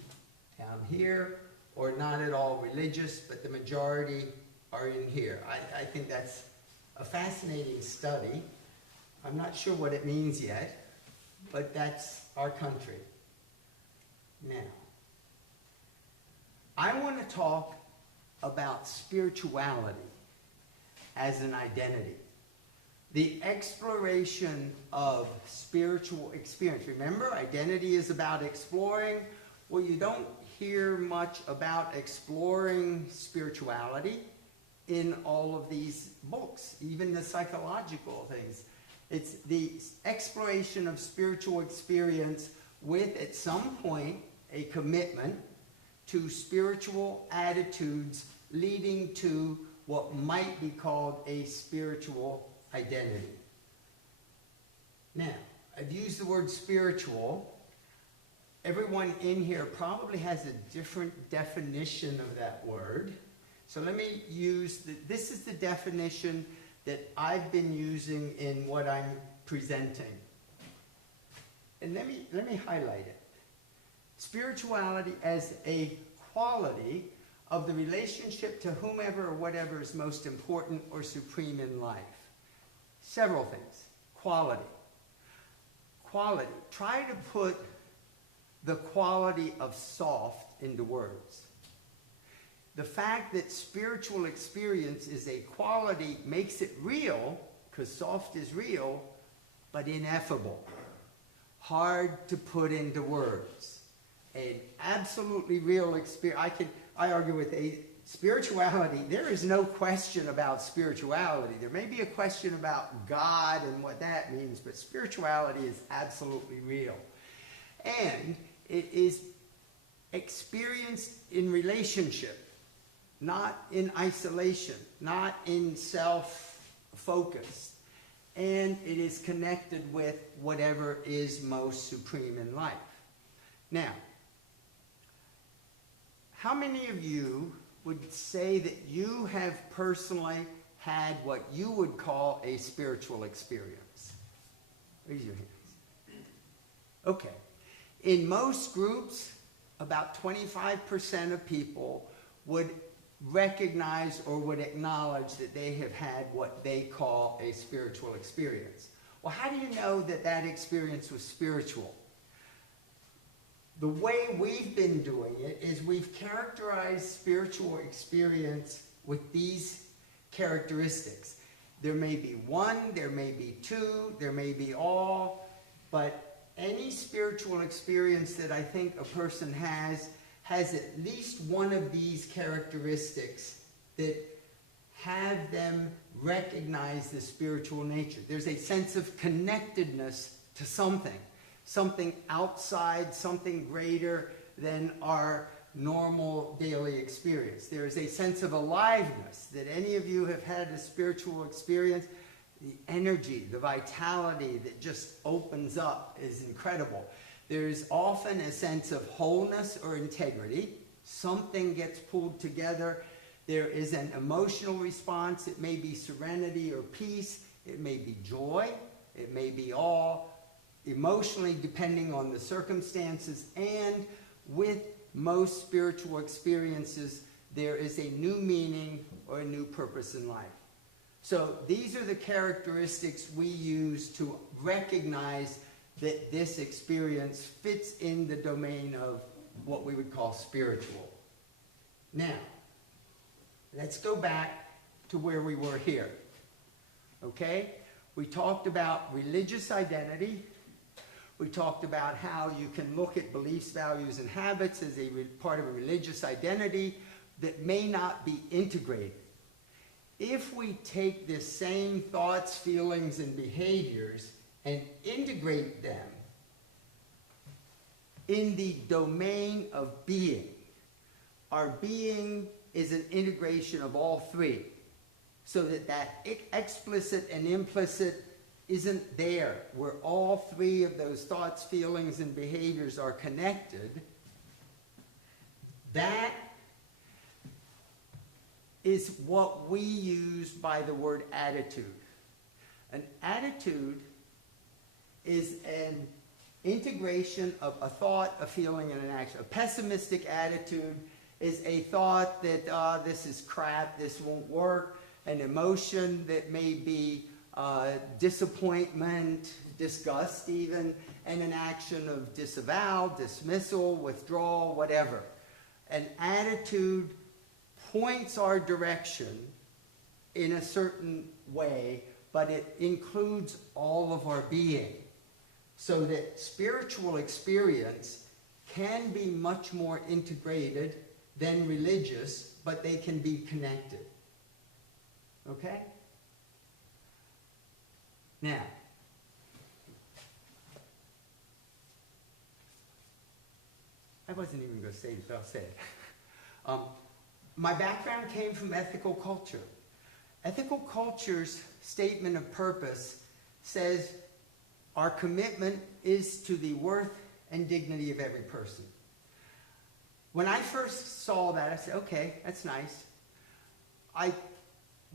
down here, or not at all religious, but the majority are in here. I think that's a fascinating study. I'm not sure what it means yet, but that's our country. Now, I want to talk about spirituality as an identity. The exploration of spiritual experience. Remember, identity is about exploring. Well, you don't hear much about exploring spirituality in all of these books, even the psychological things. It's the exploration of spiritual experience with, at some point, a commitment to spiritual attitudes leading to what might be called a spiritual identity. Now, I've used the word spiritual. Everyone in here probably has a different definition of that word. So let me use, this is the definition that I've been using in what I'm presenting. And let me highlight it. Spirituality as a quality of the relationship to whomever or whatever is most important or supreme in life. Several things. Quality. Quality. Try to put the quality of soft into words. The fact that spiritual experience is a quality makes it real, because soft is real, but ineffable. Hard to put into words. An absolutely real experience. I argue with spirituality. There is no question about spirituality. There may be a question about God and what that means, but spirituality is absolutely real. And it is experienced in relationship, not in isolation, not in self-focus. And it is connected with whatever is most supreme in life. Now, how many of you would say that you have personally had what you would call a spiritual experience? Raise your hands. Okay. In most groups, about 25% of people would recognize or would acknowledge that they have had what they call a spiritual experience. Well, how do you know that that experience was spiritual? The way we've been doing it is we've characterized spiritual experience with these characteristics. There may be one, there may be two, there may be all, but any spiritual experience that I think a person has at least one of these characteristics that have them recognize the spiritual nature. There's a sense of connectedness to something outside, something greater than our normal daily experience. There is a sense of aliveness that any of you have had a spiritual experience. The energy, the vitality that just opens up is incredible. There's often a sense of wholeness or integrity. Something gets pulled together. There is an emotional response. It may be serenity or peace. It may be joy. It may be awe. Emotionally, depending on the circumstances. And with most spiritual experiences, there is a new meaning or a new purpose in life. So these are the characteristics we use to recognize that this experience fits in the domain of what we would call spiritual. Now, let's go back to where we were here. Okay? We talked about religious identity. We talked about how you can look at beliefs, values, and habits as a part of a religious identity that may not be integrated. If we take the same thoughts, feelings, and behaviors and integrate them in the domain of being, our being is an integration of all three, so that explicit and implicit isn't there, where all three of those thoughts, feelings, and behaviors are connected. That is what we use by the word attitude. An attitude is an integration of a thought, a feeling, and an action. A pessimistic attitude is a thought that, this is crap, this won't work. An emotion that may be disappointment, disgust even, and an action of disavowal, dismissal, withdrawal, whatever. An attitude points our direction in a certain way, but it includes all of our being. So that spiritual experience can be much more integrated than religious, but they can be connected. Okay? Now, I wasn't even going to say it, but I'll say it. My background came from ethical culture. Ethical culture's statement of purpose says our commitment is to the worth and dignity of every person. When I first saw that, I said, okay, that's nice. I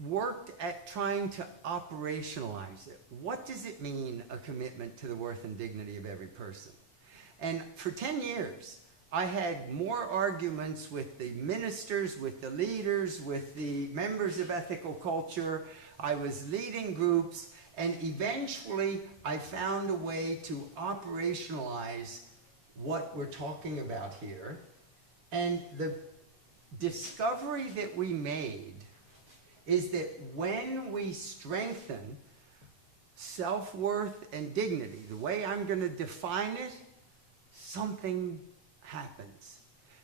worked at trying to operationalize it. What does it mean, a commitment to the worth and dignity of every person? And for 10 years, I had more arguments with the ministers, with the leaders, with the members of ethical culture. I was leading groups, and eventually I found a way to operationalize what we're talking about here. And the discovery that we made is that when we strengthen self-worth and dignity, the way I'm going to define it, something happens.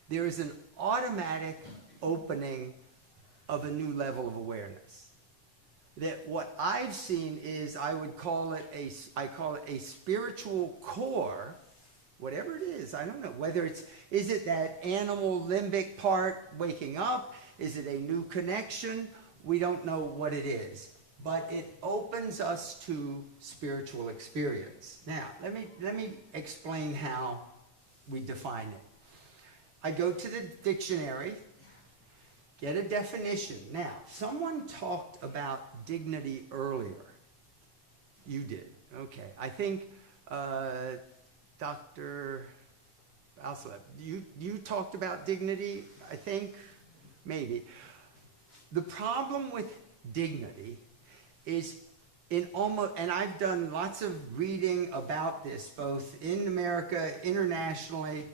There is an automatic opening of a new level of awareness. That what I've seen is, I call it a spiritual core, whatever it is, I don't know, whether is it that animal limbic part waking up? Is it a new connection? We don't know what it is, but it opens us to spiritual experience. Now, let me explain how we define it. I go to the dictionary, get a definition. Now, someone talked about dignity earlier. You did. Okay. I think Dr. Alsleb, you talked about dignity, I think, maybe. The problem with dignity is in almost, and I've done lots of reading about this, both in America, internationally,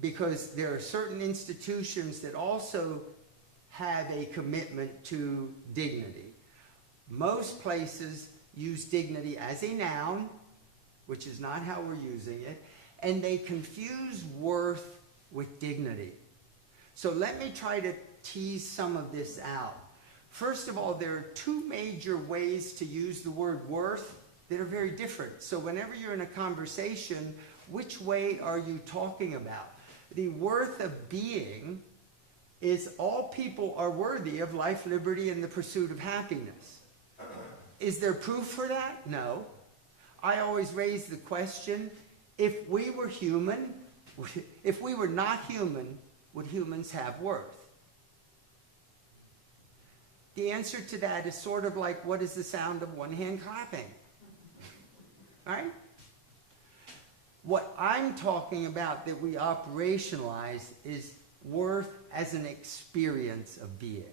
because there are certain institutions that also have a commitment to dignity. Most places use dignity as a noun, which is not how we're using it, and they confuse worth with dignity. So let me try to tease some of this out. First of all, there are two major ways to use the word worth that are very different. So whenever you're in a conversation, which way are you talking about? The worth of being is all people are worthy of life, liberty, and the pursuit of happiness. Is there proof for that? No. I always raise the question, if we were human, if we were not human, would humans have worth? The answer to that is sort of like, what is the sound of one hand clapping? Right? What I'm talking about that we operationalize is worth as an experience of being,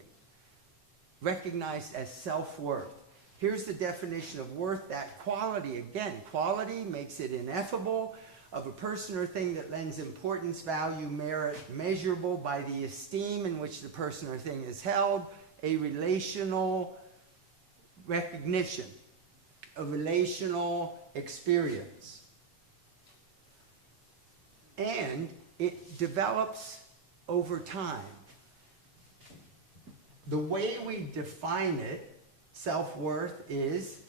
recognized as self-worth. Here's the definition of worth, that quality. Again, quality makes it ineffable, of a person or thing that lends importance, value, merit, measurable by the esteem in which the person or thing is held, a relational recognition, a relational experience. And it develops over time. The way we define it, self-worth, is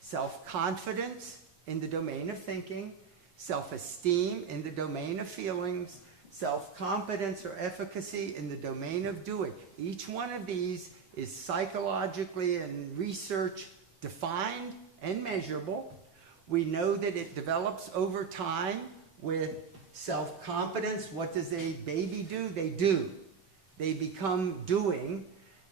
self-confidence in the domain of thinking, self-esteem in the domain of feelings, self-competence or efficacy in the domain of doing. Each one of these is psychologically and research defined and measurable. We know that it develops over time with self-competence. What does a baby do? They do. They become doing.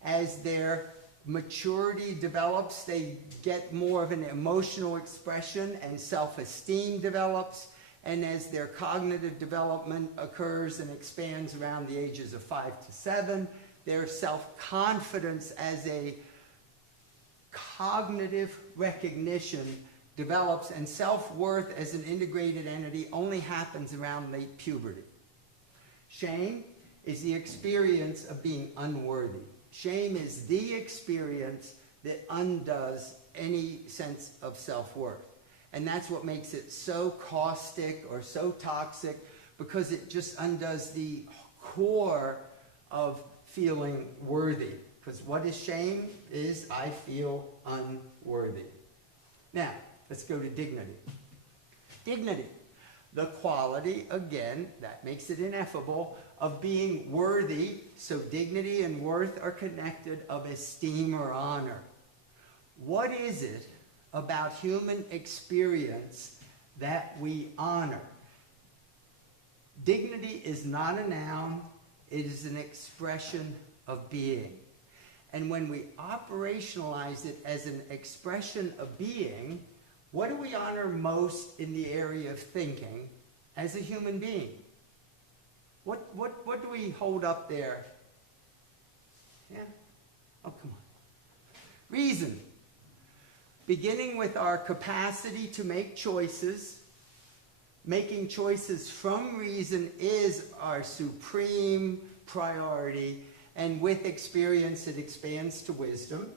As their maturity develops, they get more of an emotional expression and self-esteem develops. And as their cognitive development occurs and expands around the ages of 5 to 7, their self-confidence as a cognitive recognition develops, and self-worth as an integrated entity only happens around late puberty. Shame is the experience of being unworthy. Shame is the experience that undoes any sense of self-worth. And that's what makes it so caustic or so toxic, because it just undoes the core of feeling worthy. Because what is shame? Is I feel unworthy. Now, let's go to dignity. Dignity, the quality, again, that makes it ineffable, of being worthy. So dignity and worth are connected, of esteem or honor. What is it about human experience that we honor? Dignity is not a noun, it is an expression of being. And when we operationalize it as an expression of being, what do we honor most in the area of thinking as a human being? What do we hold up there? Yeah? Oh, come on. Reason. Beginning with our capacity to make choices, making choices from reason is our supreme priority, and with experience it expands to wisdom.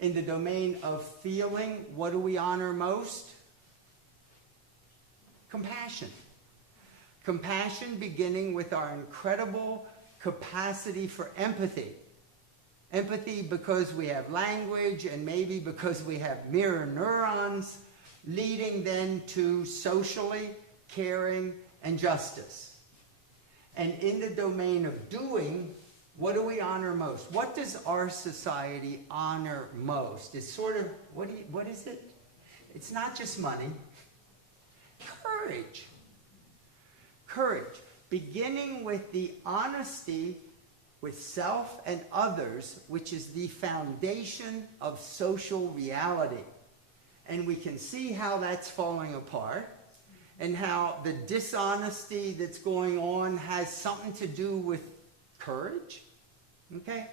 In the domain of feeling, what do we honor most? Compassion. Compassion beginning with our incredible capacity for empathy. Empathy because we have language, and maybe because we have mirror neurons, leading then to socially caring and justice. And in the domain of doing, what do we honor most? What does our society honor most? It's sort of, what is it? It's not just money. Courage. Courage. Beginning with the honesty with self and others, which is the foundation of social reality. And we can see how that's falling apart. and how the dishonesty that's going on has something to do with courage, okay?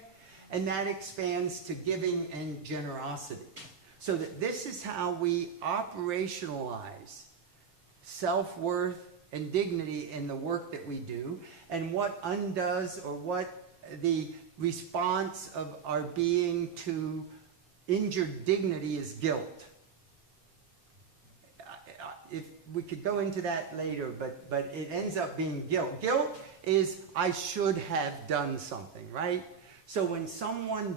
And that expands to giving and generosity. So that this is how we operationalize self-worth and dignity in the work that we do, and what undoes or what the response of our being to injured dignity is guilt. If we could go into that later, but it ends up being guilt. Guilt is I should have done something, right? So when someone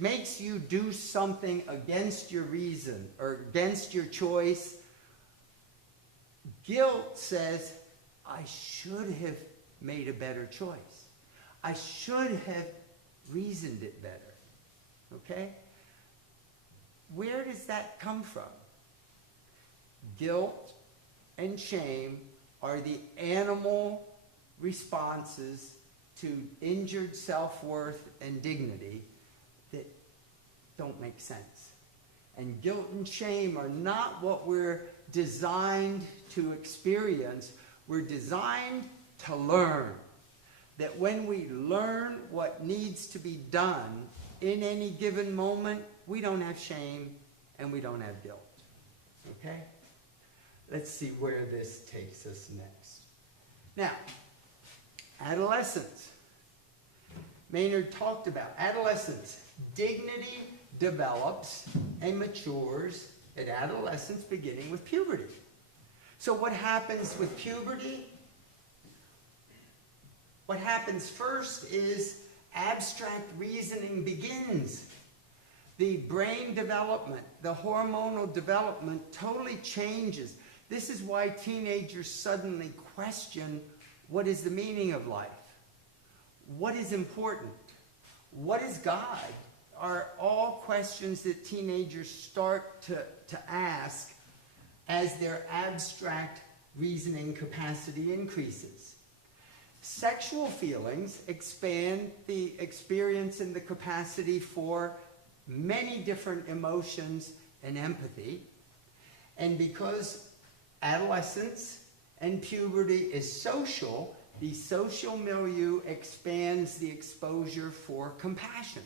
makes you do something against your reason or against your choice, guilt says, I should have made a better choice. I should have reasoned it better. Okay? Where does that come from? Guilt and shame are the animal responses to injured self-worth and dignity that don't make sense. And guilt and shame are not what we're designed to experience. We're designed to learn. That when we learn what needs to be done in any given moment, we don't have shame and we don't have guilt. Okay? Let's see where this takes us next. Now, adolescence. Maynard talked about adolescence. Dignity develops and matures at adolescence, beginning with puberty. So what happens with puberty? What happens first is abstract reasoning begins. The brain development, the hormonal development totally changes. This is why teenagers suddenly question, what is the meaning of life? What is important? What is God? Are all questions that teenagers start to ask as their abstract reasoning capacity increases. Sexual feelings expand the experience and the capacity for many different emotions and empathy. And because adolescence and puberty is social, the social milieu expands the exposure for compassion.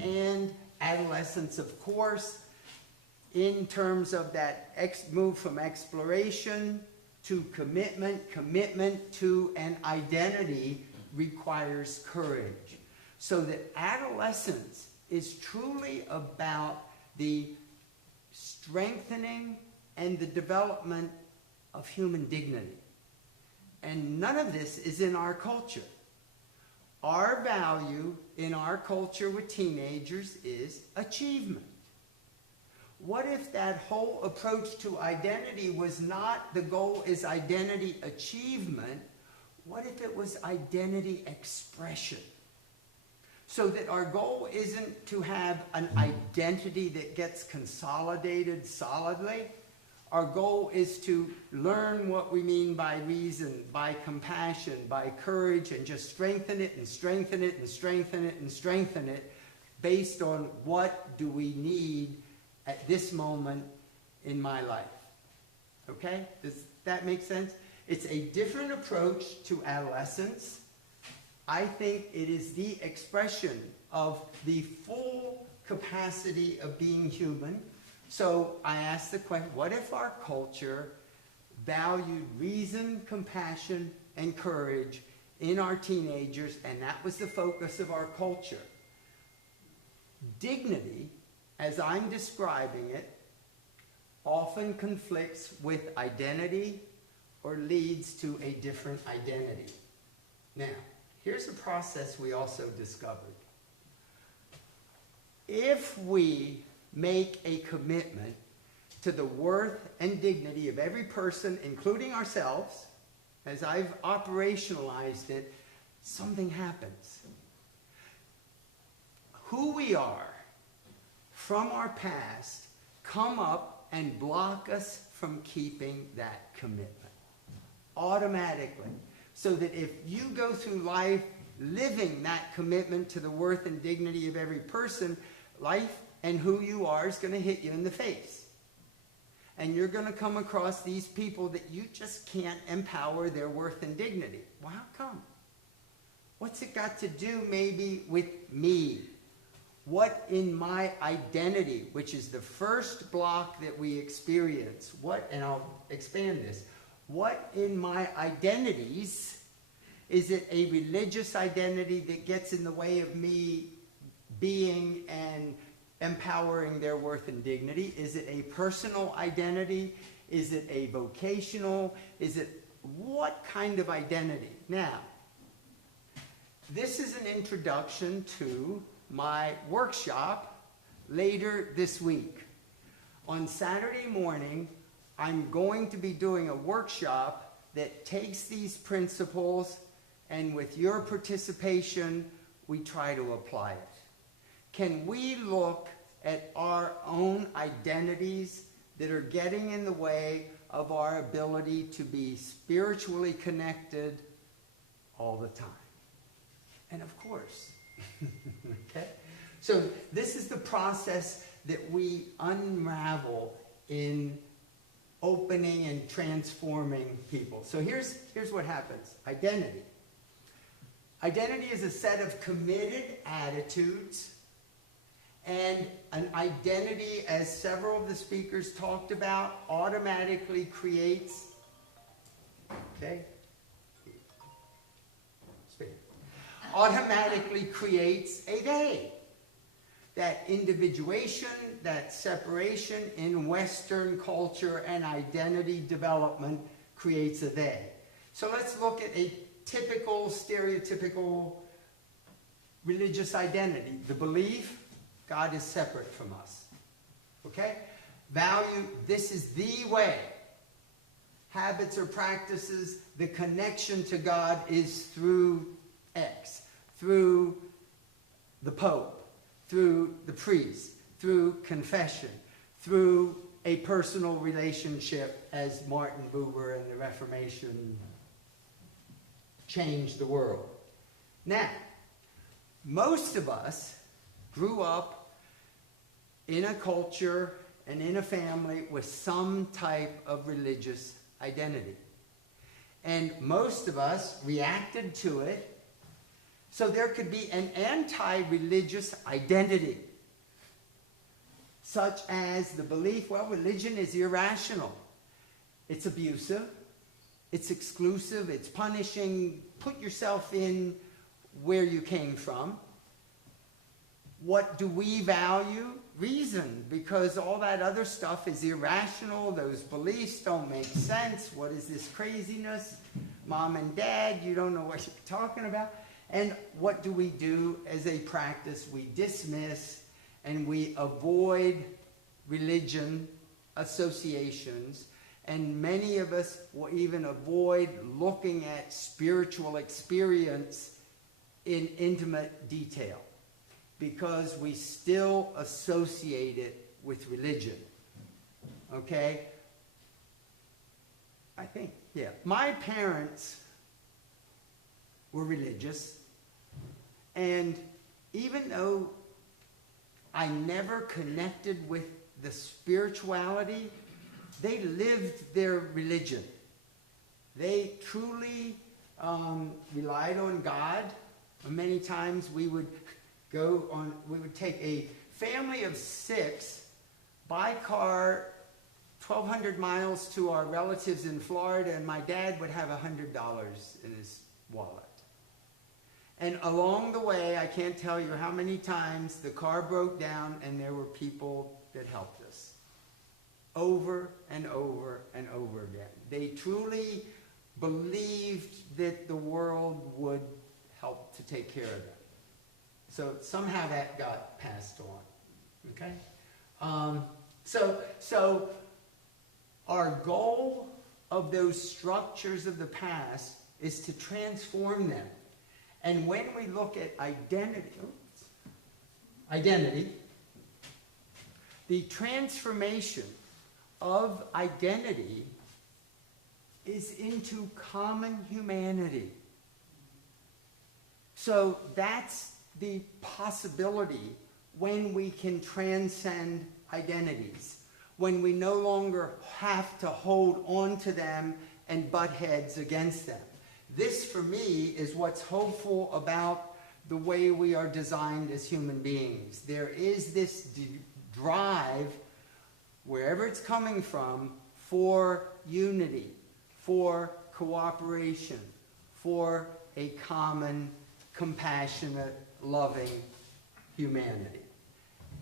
And adolescence, of course, in terms of that move from exploration to commitment, commitment to an identity requires courage. So that adolescence is truly about the strengthening and the development of human dignity. And none of this is in our culture. Our value in our culture with teenagers is achievement. What if that whole approach to identity was not the goal is identity achievement? What if it was identity expression? So that our goal isn't to have an identity that gets consolidated solidly. Our goal is to learn what we mean by reason, by compassion, by courage, and just strengthen it and strengthen it and strengthen it and strengthen it based on what do we need at this moment in my life. Okay? Does that make sense? It's a different approach to adolescence. I think it is the expression of the full capacity of being human. So I asked the question, what if our culture valued reason, compassion, and courage in our teenagers, and that was the focus of our culture? Dignity, as I'm describing it, often conflicts with identity or leads to a different identity. Now, here's a process we also discovered. If we make a commitment to the worth and dignity of every person, including ourselves, as I've operationalized it, something happens. Who we are from our past come up and block us from keeping that commitment automatically. So that if you go through life living that commitment to the worth and dignity of every person, life and who you are is going to hit you in the face. And you're going to come across these people that you just can't empower their worth and dignity. Well, how come? What's it got to do maybe with me? What in my identity, which is the first block that we experience, and I'll expand this, what in my identities, is it a religious identity that gets in the way of me being and empowering their worth and dignity? Is it a personal identity? Is it a vocational? Is it what kind of identity? Now, this is an introduction to my workshop later this week. On Saturday morning, I'm going to be doing a workshop that takes these principles, and with your participation, we try to apply it. Can we look at our own identities that are getting in the way of our ability to be spiritually connected all the time? And of course, okay? So this is the process that we unravel in opening and transforming people. So here's what happens. Identity. Identity is a set of committed attitudes, and an identity, as several of the speakers talked about, automatically creates, automatically creates a day. That individuation, that separation in Western culture and identity development creates a they. So let's look at a typical, stereotypical religious identity. The belief, God is separate from us. Okay? Value, this is the way. Habits or practices, the connection to God is through X, through the Pope, through the priest, through confession, through a personal relationship, as Martin Buber and the Reformation changed the world. Now, most of us grew up in a culture and in a family with some type of religious identity. And most of us reacted to it. So there could be an anti-religious identity, such as the belief, well, religion is irrational. It's abusive. It's exclusive. It's punishing. Put yourself in where you came from. What do we value? Reason, because all that other stuff is irrational. Those beliefs don't make sense. What is this craziness? Mom and Dad, you don't know what you're talking about. And what do we do as a practice? We dismiss and we avoid religion associations, and many of us will even avoid looking at spiritual experience in intimate detail because we still associate it with religion. Okay? I think, yeah. My parents were religious, and even though I never connected with the spirituality, they lived their religion. They truly relied on God. Many times we would take a family of 6 by car 1,200 miles to our relatives in Florida, and my dad would have $100 in his wallet. And along the way, I can't tell you how many times the car broke down and there were people that helped us. Over and over and over again. They truly believed that the world would help to take care of them. So somehow that got passed on. Okay? So our goal of those structures of the past is to transform them. And when we look at identity, the transformation of identity is into common humanity. So that's the possibility when we can transcend identities. when we no longer have to hold on to them and butt heads against them. This, for me, is what's hopeful about the way we are designed as human beings. There is this drive, wherever it's coming from, for unity, for cooperation, for a common, compassionate, loving humanity.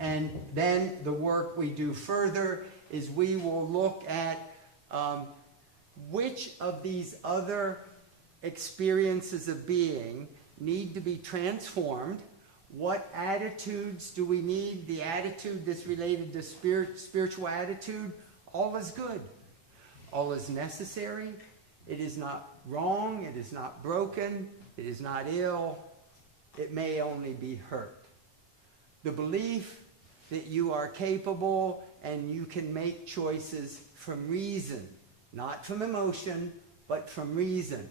And then the work we do further is we will look at which of these other experiences of being need to be transformed. What attitudes do we need? The attitude that's related to spiritual attitude, all is good. All is necessary. It is not wrong. It is not broken. It is not ill. It may only be hurt. The belief that you are capable and you can make choices from reason, not from emotion, but from reason.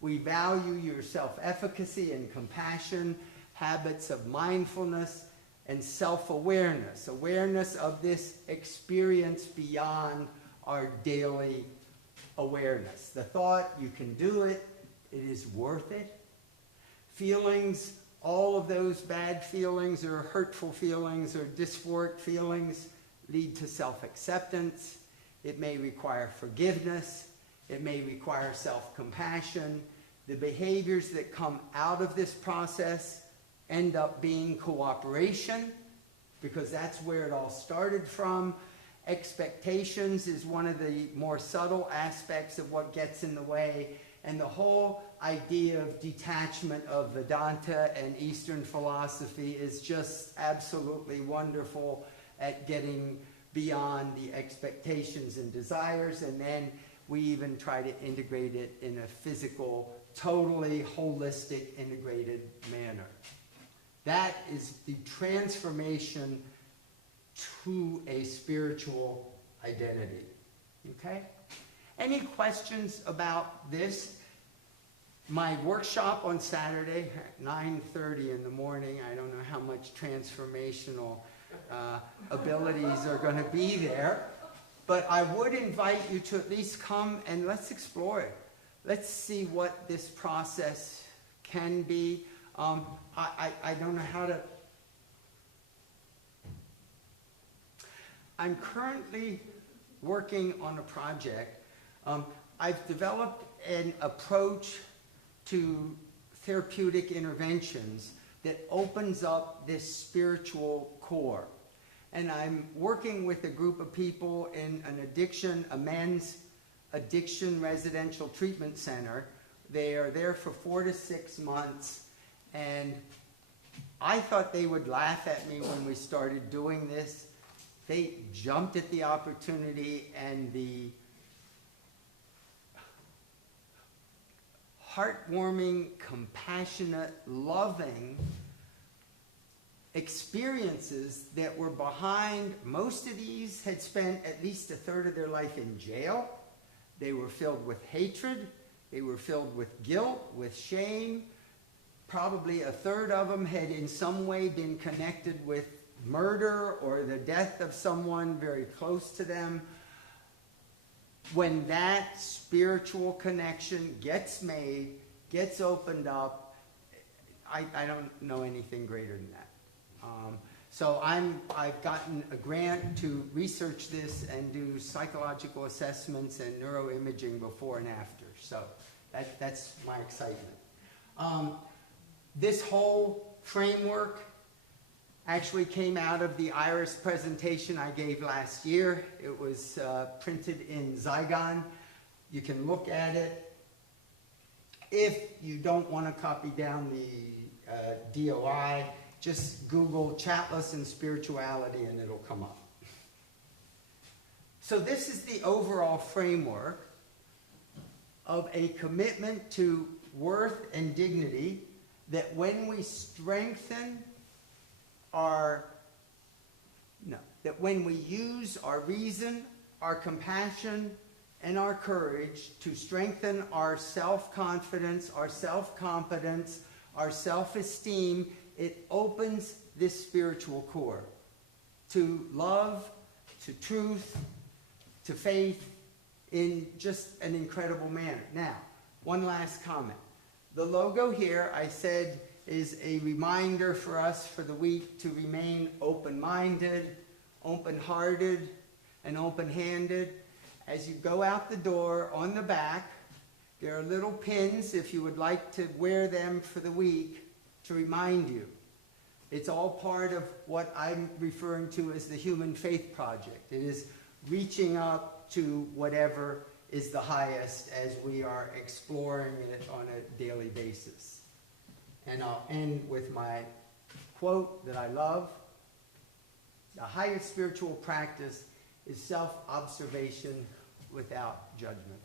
We value your self-efficacy and compassion, habits of mindfulness and self-awareness, awareness of this experience beyond our daily awareness. The thought, you can do it, it is worth it. Feelings, all of those bad feelings or hurtful feelings or dysphoric feelings lead to self-acceptance. It may require forgiveness. It may require self-compassion. The behaviors that come out of this process end up being cooperation, because that's where it all started from. Expectations is one of the more subtle aspects of what gets in the way. And the whole idea of detachment of Vedanta and Eastern philosophy is just absolutely wonderful at getting beyond the expectations and desires. And then we even try to integrate it in a physical, totally holistic, integrated manner. That is the transformation to a spiritual identity. Okay? Any questions about this? My workshop on Saturday at 9:30 in the morning, I don't know how much transformational abilities are going to be there, but I would invite you to at least come and let's explore it. Let's see what this process can be. I don't know how to... I'm currently working on a project. I've developed an approach to therapeutic interventions that opens up this spiritual core. And I'm working with a group of people in a men's addiction residential treatment center. They are there for 4 to 6 months. And I thought they would laugh at me when we started doing this. They jumped at the opportunity, and the heartwarming, compassionate, loving experiences that were behind. Most of these had spent at least a third of their life in jail. They were filled with hatred. They were filled with guilt, with shame. Probably a third of them had in some way been connected with murder or the death of someone very close to them. When that spiritual connection gets made, gets opened up, I don't know anything greater than that. So I've gotten a grant to research this and do psychological assessments and neuroimaging before and after. So that's my excitement. This whole framework actually came out of the IRAS presentation I gave last year. It was printed in Zygon. You can look at it. If you don't want to copy down the DOI, just Google Chatlos and spirituality and it'll come up. So this is the overall framework of a commitment to worth and dignity, that when we strengthen that when we use our reason, our compassion, and our courage to strengthen our self-confidence, our self-competence, our self-esteem, it opens this spiritual core to love, to truth, to faith in just an incredible manner. Now, one last comment. The logo here, I said, is a reminder for us for the week to remain open-minded, open-hearted, and open-handed. As you go out the door, on the back, there are little pins if you would like to wear them for the week to remind you. It's all part of what I'm referring to as the Human Faith Project. It is reaching up to whatever is the highest as we are exploring it on a daily basis. And I'll end with my quote that I love. The highest spiritual practice is self-observation without judgment.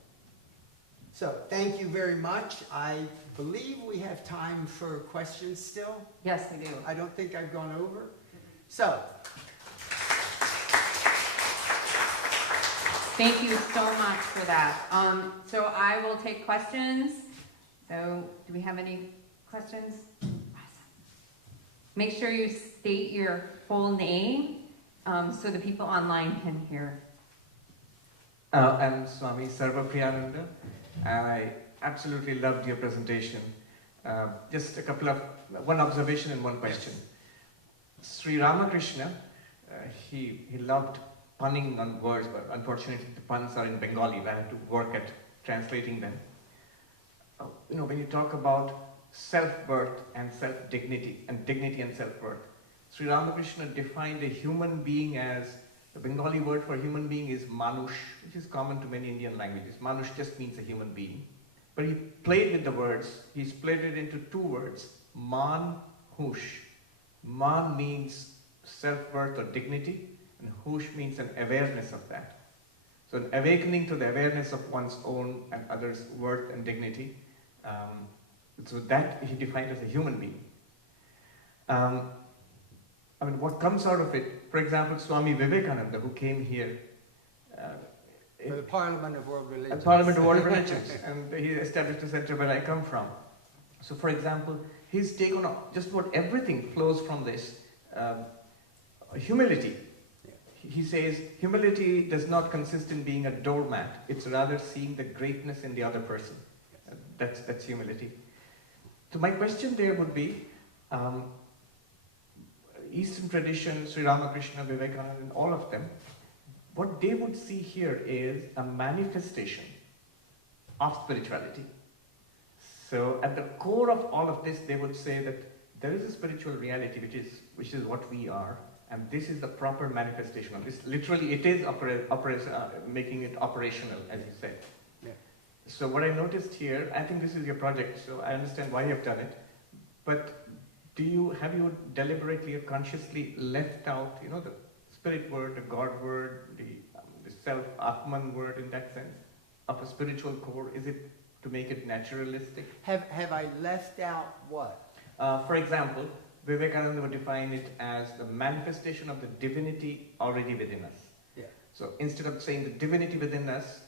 So, thank you very much. I believe we have time for questions still. Yes, we do. I don't think I've gone over. So, Thank you so much for that. So I will take questions. So do we have any questions? Awesome. Make sure you state your full name so the people online can hear. I'm Swami Sarvapriyananda, and I absolutely loved your presentation. Just one observation and one question. Sri Ramakrishna, he loved punning on words, but unfortunately the puns are in Bengali, but I have to work at translating them. When you talk about self-worth and self-dignity, and dignity and self-worth, Sri Ramakrishna defined a human being as, the Bengali word for human being is manush, which is common to many Indian languages. Manush just means a human being. But he played with the words. He split it into two words, man, hush. Man means self-worth or dignity, and hush means an awareness of that. So an awakening to the awareness of one's own and others' worth and dignity. So that he defined as a human being. What comes out of it, for example, Swami Vivekananda, who came here for the Parliament of World Religions. Parliament of World Religions, and he established a center where I come from. So, for example, his take on just about everything flows from this humility. He says, humility does not consist in being a doormat. It's rather seeing the greatness in the other person. That's humility. So my question there would be, Eastern tradition, Sri Ramakrishna, Vivekananda, and all of them, what they would see here is a manifestation of spirituality. So at the core of all of this, they would say that there is a spiritual reality which is what we are, and this is the proper manifestation of this. Literally, it is making it operational, as you said. Yeah. So what I noticed here, I think this is your project, so I understand why you have done it, but have you deliberately or consciously left out, the spirit word, the God word, the self, Atman word in that sense, of a spiritual core? Is it to make it naturalistic? Have I left out what? For example, Vivekananda would define it as the manifestation of the divinity already within us. Yeah. So instead of saying the divinity within us,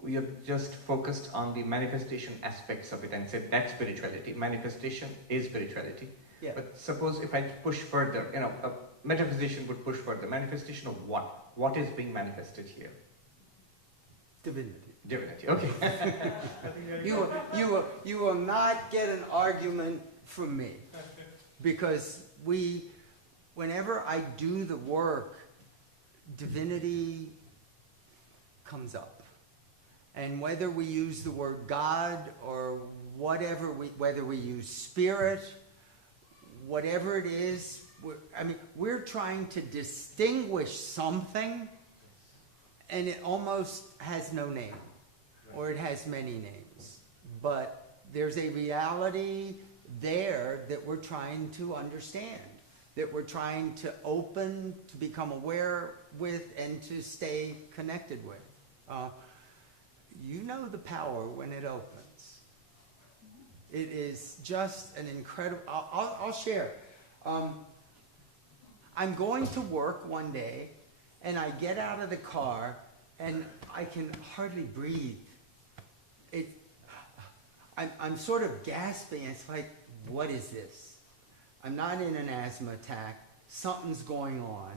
we are just focused on the manifestation aspects of it and said that's spirituality. Manifestation is spirituality. Yeah. But suppose if I push further, a metaphysician would push further. Manifestation of what? What is being manifested here? Divinity. Divinity, okay. You will not get an argument from me, because whenever I do the work, divinity comes up. And whether we use the word God or whether we use spirit, whatever it is, we're trying to distinguish something, and it almost has no name, or it has many names. But there's a reality there that we're trying to understand, that we're trying to open, to become aware with, and to stay connected with. You know the power when it opens. It is just an incredible... I'll share. I'm going to work one day, and I get out of the car, and I can hardly breathe. I'm sort of gasping. It's like, what is this? I'm not in an asthma attack. Something's going on.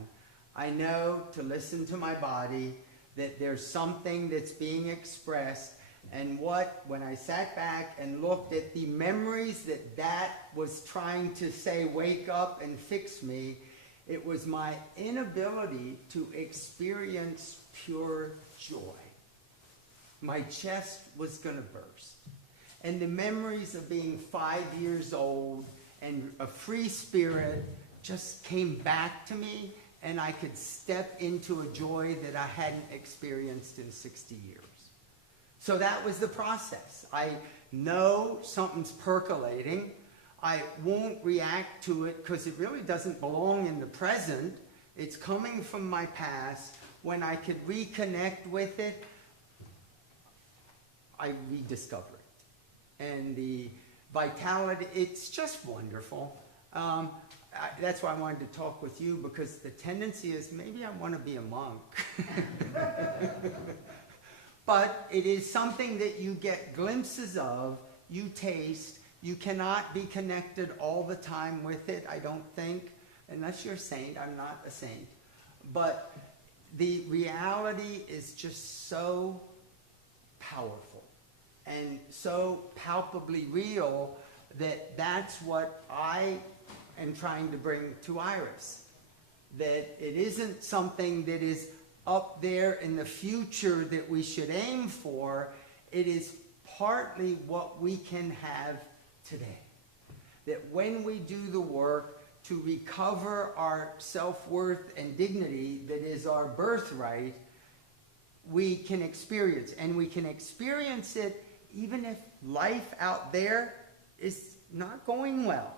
I know to listen to my body, that there's something that's being expressed, and when I sat back and looked at the memories that was trying to say, wake up and fix me, it was my inability to experience pure joy. My chest was going to burst. And the memories of being 5 years old and a free spirit just came back to me, and I could step into a joy that I hadn't experienced in 60 years. So that was the process. I know something's percolating. I won't react to it because it really doesn't belong in the present. It's coming from my past. When I could reconnect with it, I rediscover it. And the vitality, it's just wonderful. That's why I wanted to talk with you, because the tendency is maybe I want to be a monk. But it is something that you get glimpses of, you taste. You cannot be connected all the time with it, I don't think, unless you're a saint. I'm not a saint. But the reality is just so powerful and so palpably real that that's what I am trying to bring to IRAS. That it isn't something that is up there in the future that we should aim for. It is partly what we can have today. That when we do the work to recover our self-worth and dignity that is our birthright, we can experience. And we can experience it even if life out there is not going well.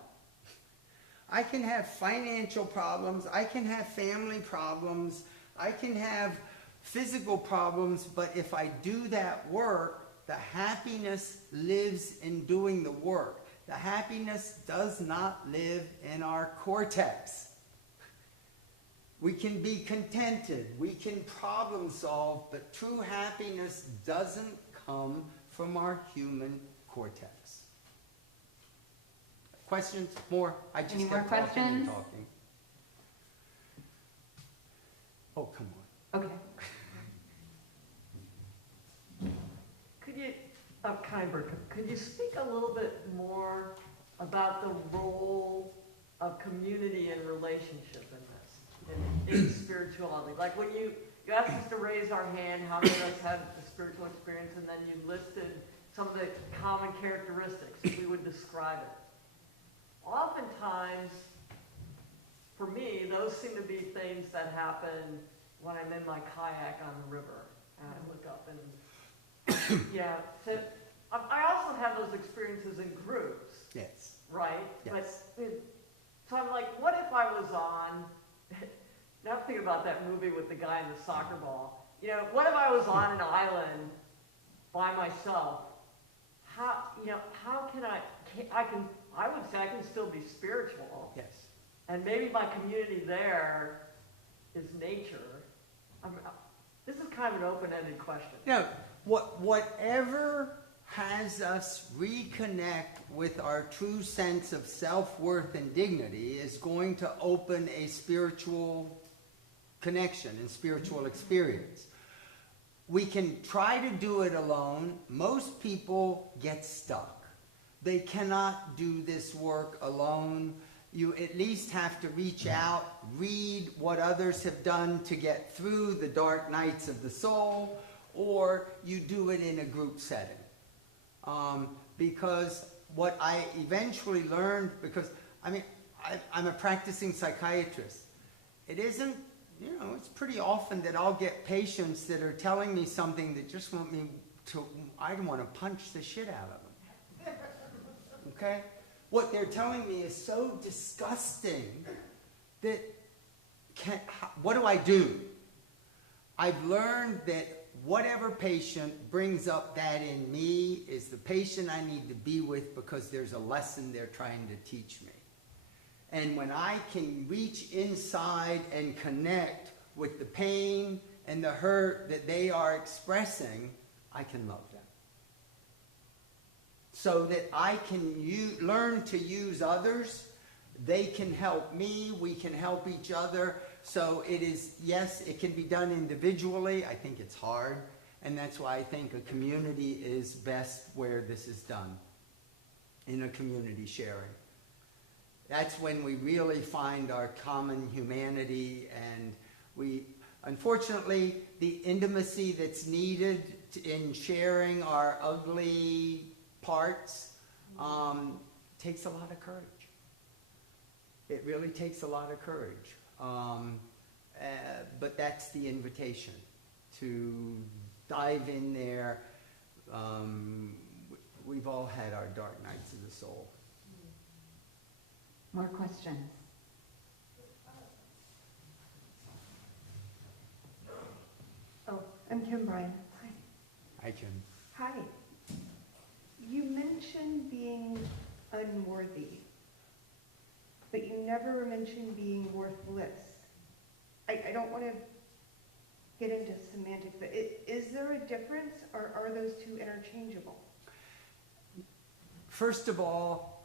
I can have financial problems, I can have family problems, I can have physical problems, but if I do that work, the happiness lives in doing the work. The happiness does not live in our cortex. We can be contented, we can problem solve, but true happiness doesn't come from our human cortex. Questions? More? I just Any kept more talking and questions? talking. Oh, come on. Okay. Could you, Keinberg, could you speak a little bit more about the role of community and relationship in this, in spirituality? Like when you asked us to raise our hand, how many of us had a spiritual experience, and then you listed some of the common characteristics, we would describe it. Oftentimes, for me, those seem to be things that happen when I'm in my kayak on the river, and I look up and, yeah, so I also have those experiences in groups, Yes. right? Yes. But, so I'm like, what if I was on, now I'm thinking about that movie with the guy in the soccer ball. You know, what if I was on an island by myself? How can I would say I can still be spiritual. Yes. And maybe my community there is nature. This is kind of an open-ended question. No, whatever has us reconnect with our true sense of self-worth and dignity is going to open a spiritual connection and spiritual experience. We can try to do it alone. Most people get stuck. They cannot do this work alone. You at least have to reach out, read what others have done to get through the dark nights of the soul, or you do it in a group setting. Because what I eventually learned, because I'm a practicing psychiatrist, it isn't, it's pretty often that I'll get patients that are telling me something that just want me to, I want to punch the shit out of them. Okay? What they're telling me is so disgusting that, what do I do? I've learned that whatever patient brings up that in me is the patient I need to be with, because there's a lesson they're trying to teach me. And when I can reach inside and connect with the pain and the hurt that they are expressing, I can love them. So that I can learn to use others they can help me, we can help each other. So it is, yes, it can be done individually. I think it's hard. And that's why I think a community is best where this is done, in a community sharing. That's when we really find our common humanity, and we, unfortunately, the intimacy that's needed in sharing our ugly parts takes a lot of courage. It really takes a lot of courage. But that's the invitation, to dive in there. We've all had our dark nights of the soul. More questions? Oh, I'm Kim Bryan. Hi. I can. Hi. You mentioned being unworthy, but you never mentioned being worthless. I don't want to get into semantics, but is there a difference, or are those two interchangeable? First of all,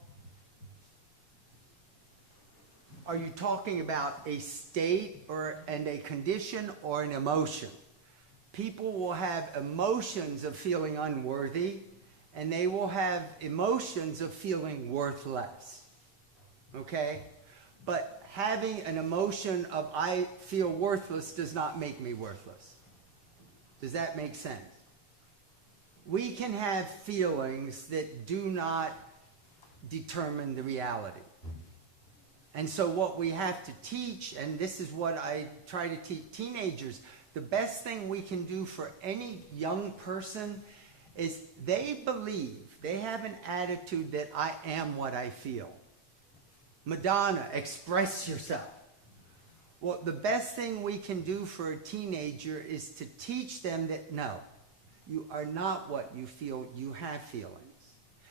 are you talking about a state and a condition or an emotion? People will have emotions of feeling unworthy, and they will have emotions of feeling worthless. Okay? But having an emotion of I feel worthless does not make me worthless. Does that make sense? We can have feelings that do not determine the reality. And so what we have to teach, and this is what I try to teach teenagers, the best thing we can do for any young person is they believe, they have an attitude that I am what I feel. Madonna, express yourself. Well, the best thing we can do for a teenager is to teach them that no, you are not what you feel, you have feelings.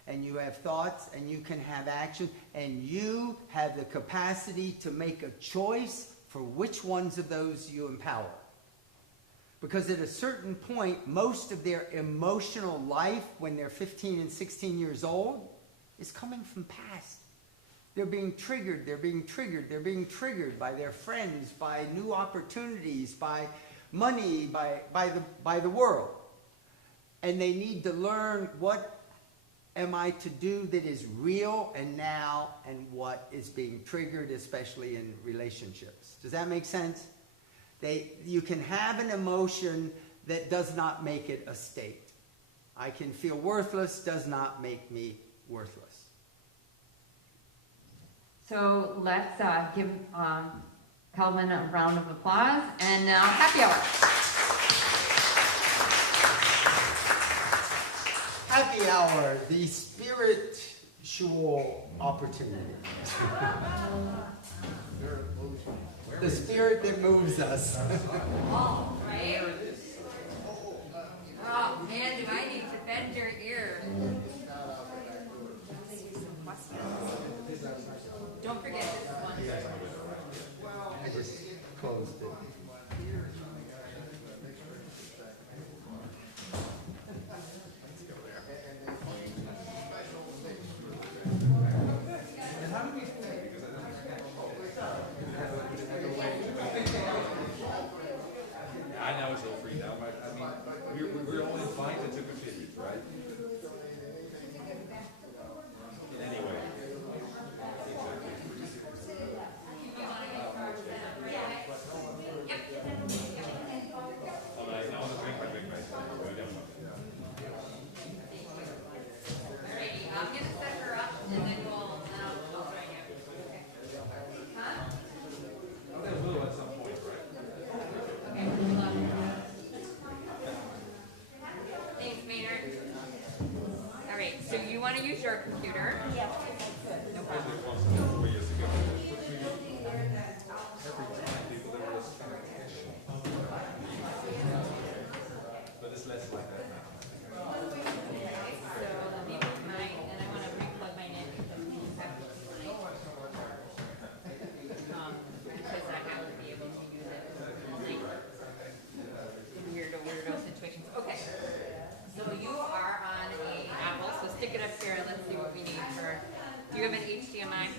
And you have thoughts, and you can have action, and you have the capacity to make a choice for which ones of those you empower. Because at a certain point, most of their emotional life when they're 15 and 16 years old is coming from past. They're being triggered, they're being triggered, they're being triggered by their friends, by new opportunities, by money, by the world. And they need to learn what am I to do that is real and now, and what is being triggered, especially in relationships. Does that make sense? You can have an emotion that does not make it a state. I can feel worthless does not make me worthless. So let's give Calvin a round of applause, and now happy hour. Happy hour, the spiritual opportunity. The spirit that moves us. All right? Oh man, do I need to bend your ear? Don't forget this one. I just closed it. I know it's all free now, but I mean, we're all invited to contribute, right? Anyway. Alrighty, I'm gonna set her up, and then I'll join you. Okay. Huh? They will at some point, right? Okay, hold on. Thanks, Maynard. All right, so you want to use your computer? Yes, no problem. But it's less like that now. So let me put mine, and I want to re-plug mine in because we have to because I have to be able to use it in weirdo situations. Okay, so you are on a Apple, so stick it up here and let's see what we need for. Do you have an HDMI?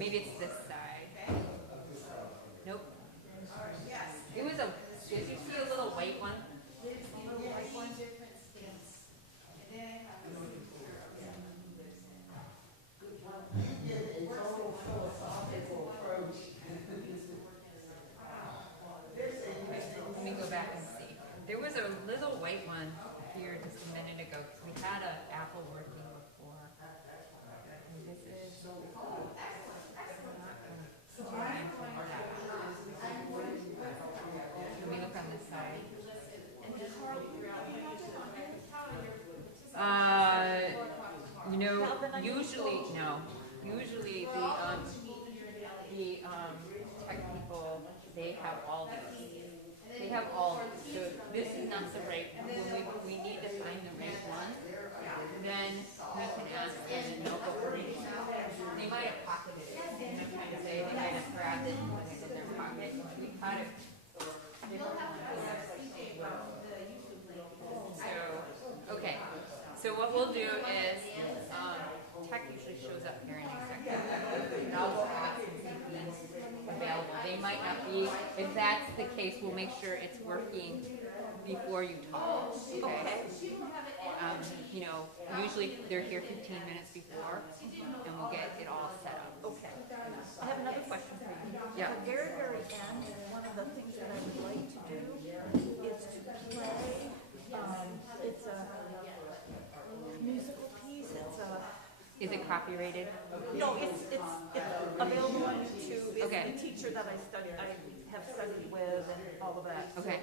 Maybe it's this side. Nope. It was a, did you see a little white one? Let me go back and see. There was a little white one here just a minute ago, because we had an apple working before. And this is. Let me look on this side. You know, usually the tech people, they have all these. They have all these. So this is not the right, when we need to find the right one, then we can ask them and they'll go for it. They might have pocketed it. You know what I'm trying to say? They might have grabbed it and put it in their pocket. We caught it. So, okay. So what we'll do is, tech usually shows up here in executive. And I'll go ask and see if he's available. They might not be. If that's the case, we'll make sure it's working before you talk. Okay. You know, usually they're here 15 minutes before, and we'll get it all set up. Okay. I have another question for you. Yeah. At the very, very end, one of the things that I would like to do is to play, it's a musical piece, Is it copyrighted? no, it's available on YouTube. It's Okay. the teacher that I have studied with and all of that. Okay.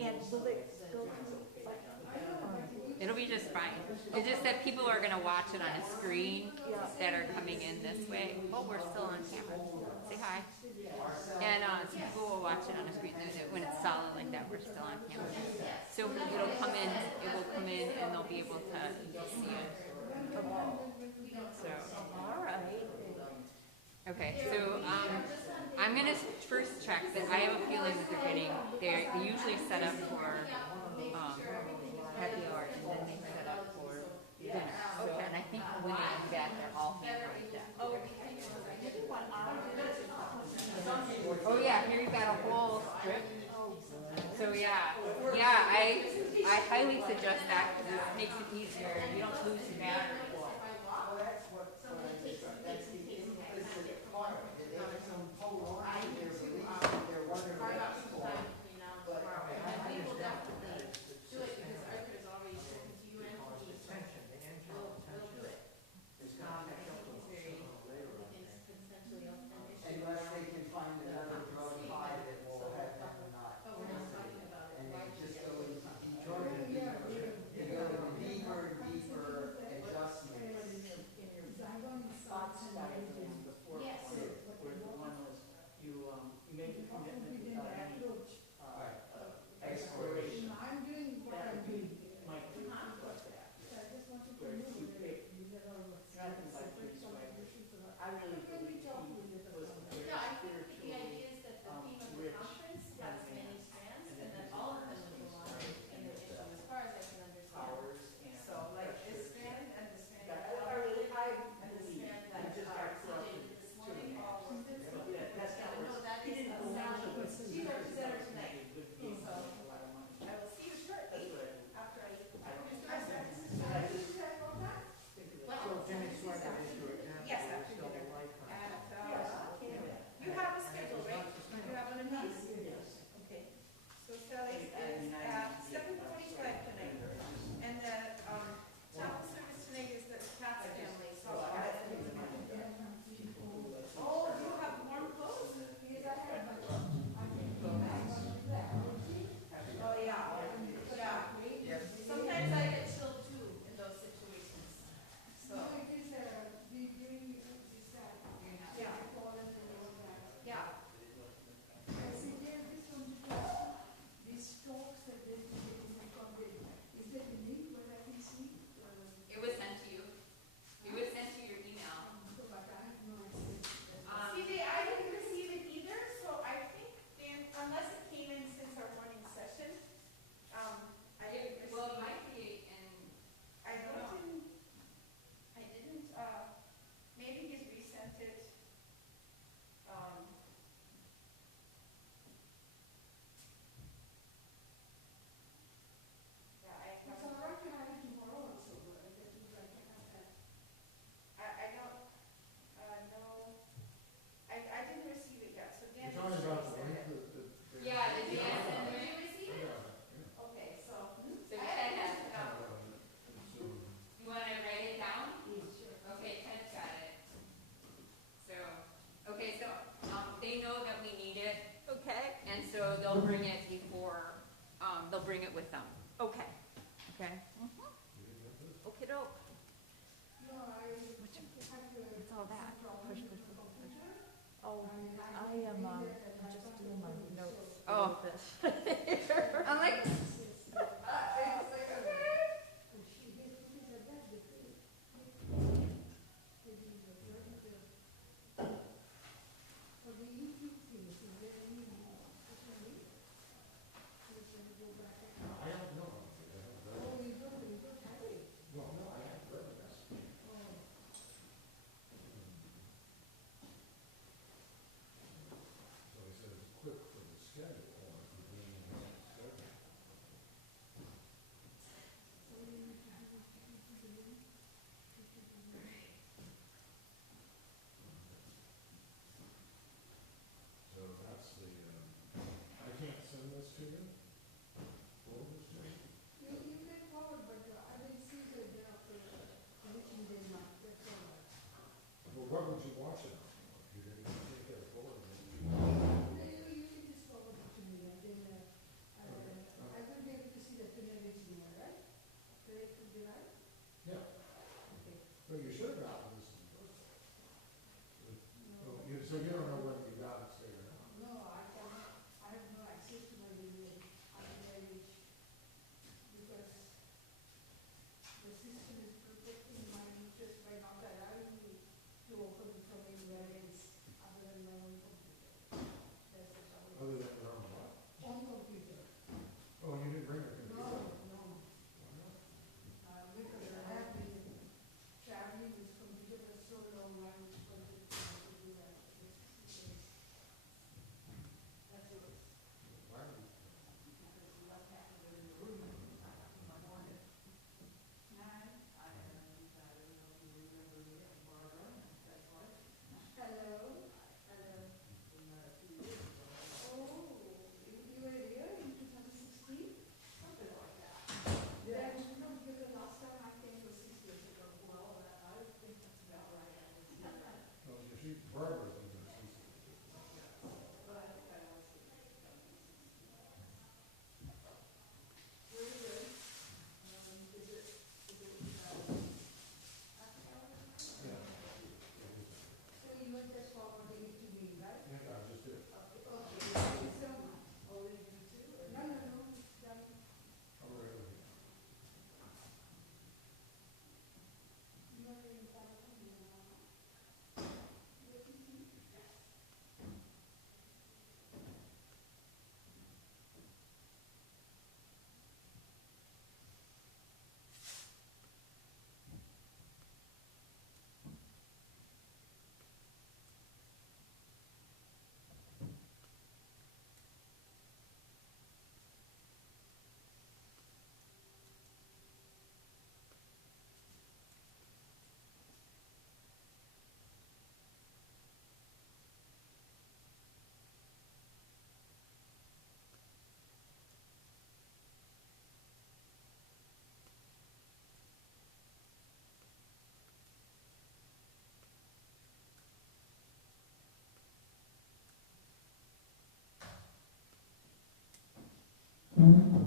And will they still It'll be just fine. It's just that people are gonna watch it on a screen that are coming in this way. Oh, we're still on camera. Say hi. And so people will watch it on a screen when it's solid like that. We're still on camera. So it'll come in. It will come in, and they'll be able to see it. So. all right? Okay. So I'm gonna first check that. I have a feeling that they usually set up for happy hour, and then they set up for dinner. So, and I think when they do that, they're all handwrite that. Oh yeah, here you've got a whole strip. So yeah, I highly suggest that because it makes it easier. You don't lose the battery. Unless they can find another drug high that will have them or not. And it just goes deeper and deeper, and go deeper and deeper adjustment. it before, they'll bring it with them, Okay. okay? Okay, doke. What's all that? Push, push, push, push. Oh, I am, just doing my notes a Oh. little bit. I'm like, What would you watch it on? You didn't take it forward. Yeah. So you should have gotten this in the first place. So you don't know whether you got it straight or not. Other than your own what? Oh, you didn't bring a computer? Why not? Why would you? No, she, Barbara's been there since. Yeah. Yeah, I just did. I'll be right with you. Mm-hmm.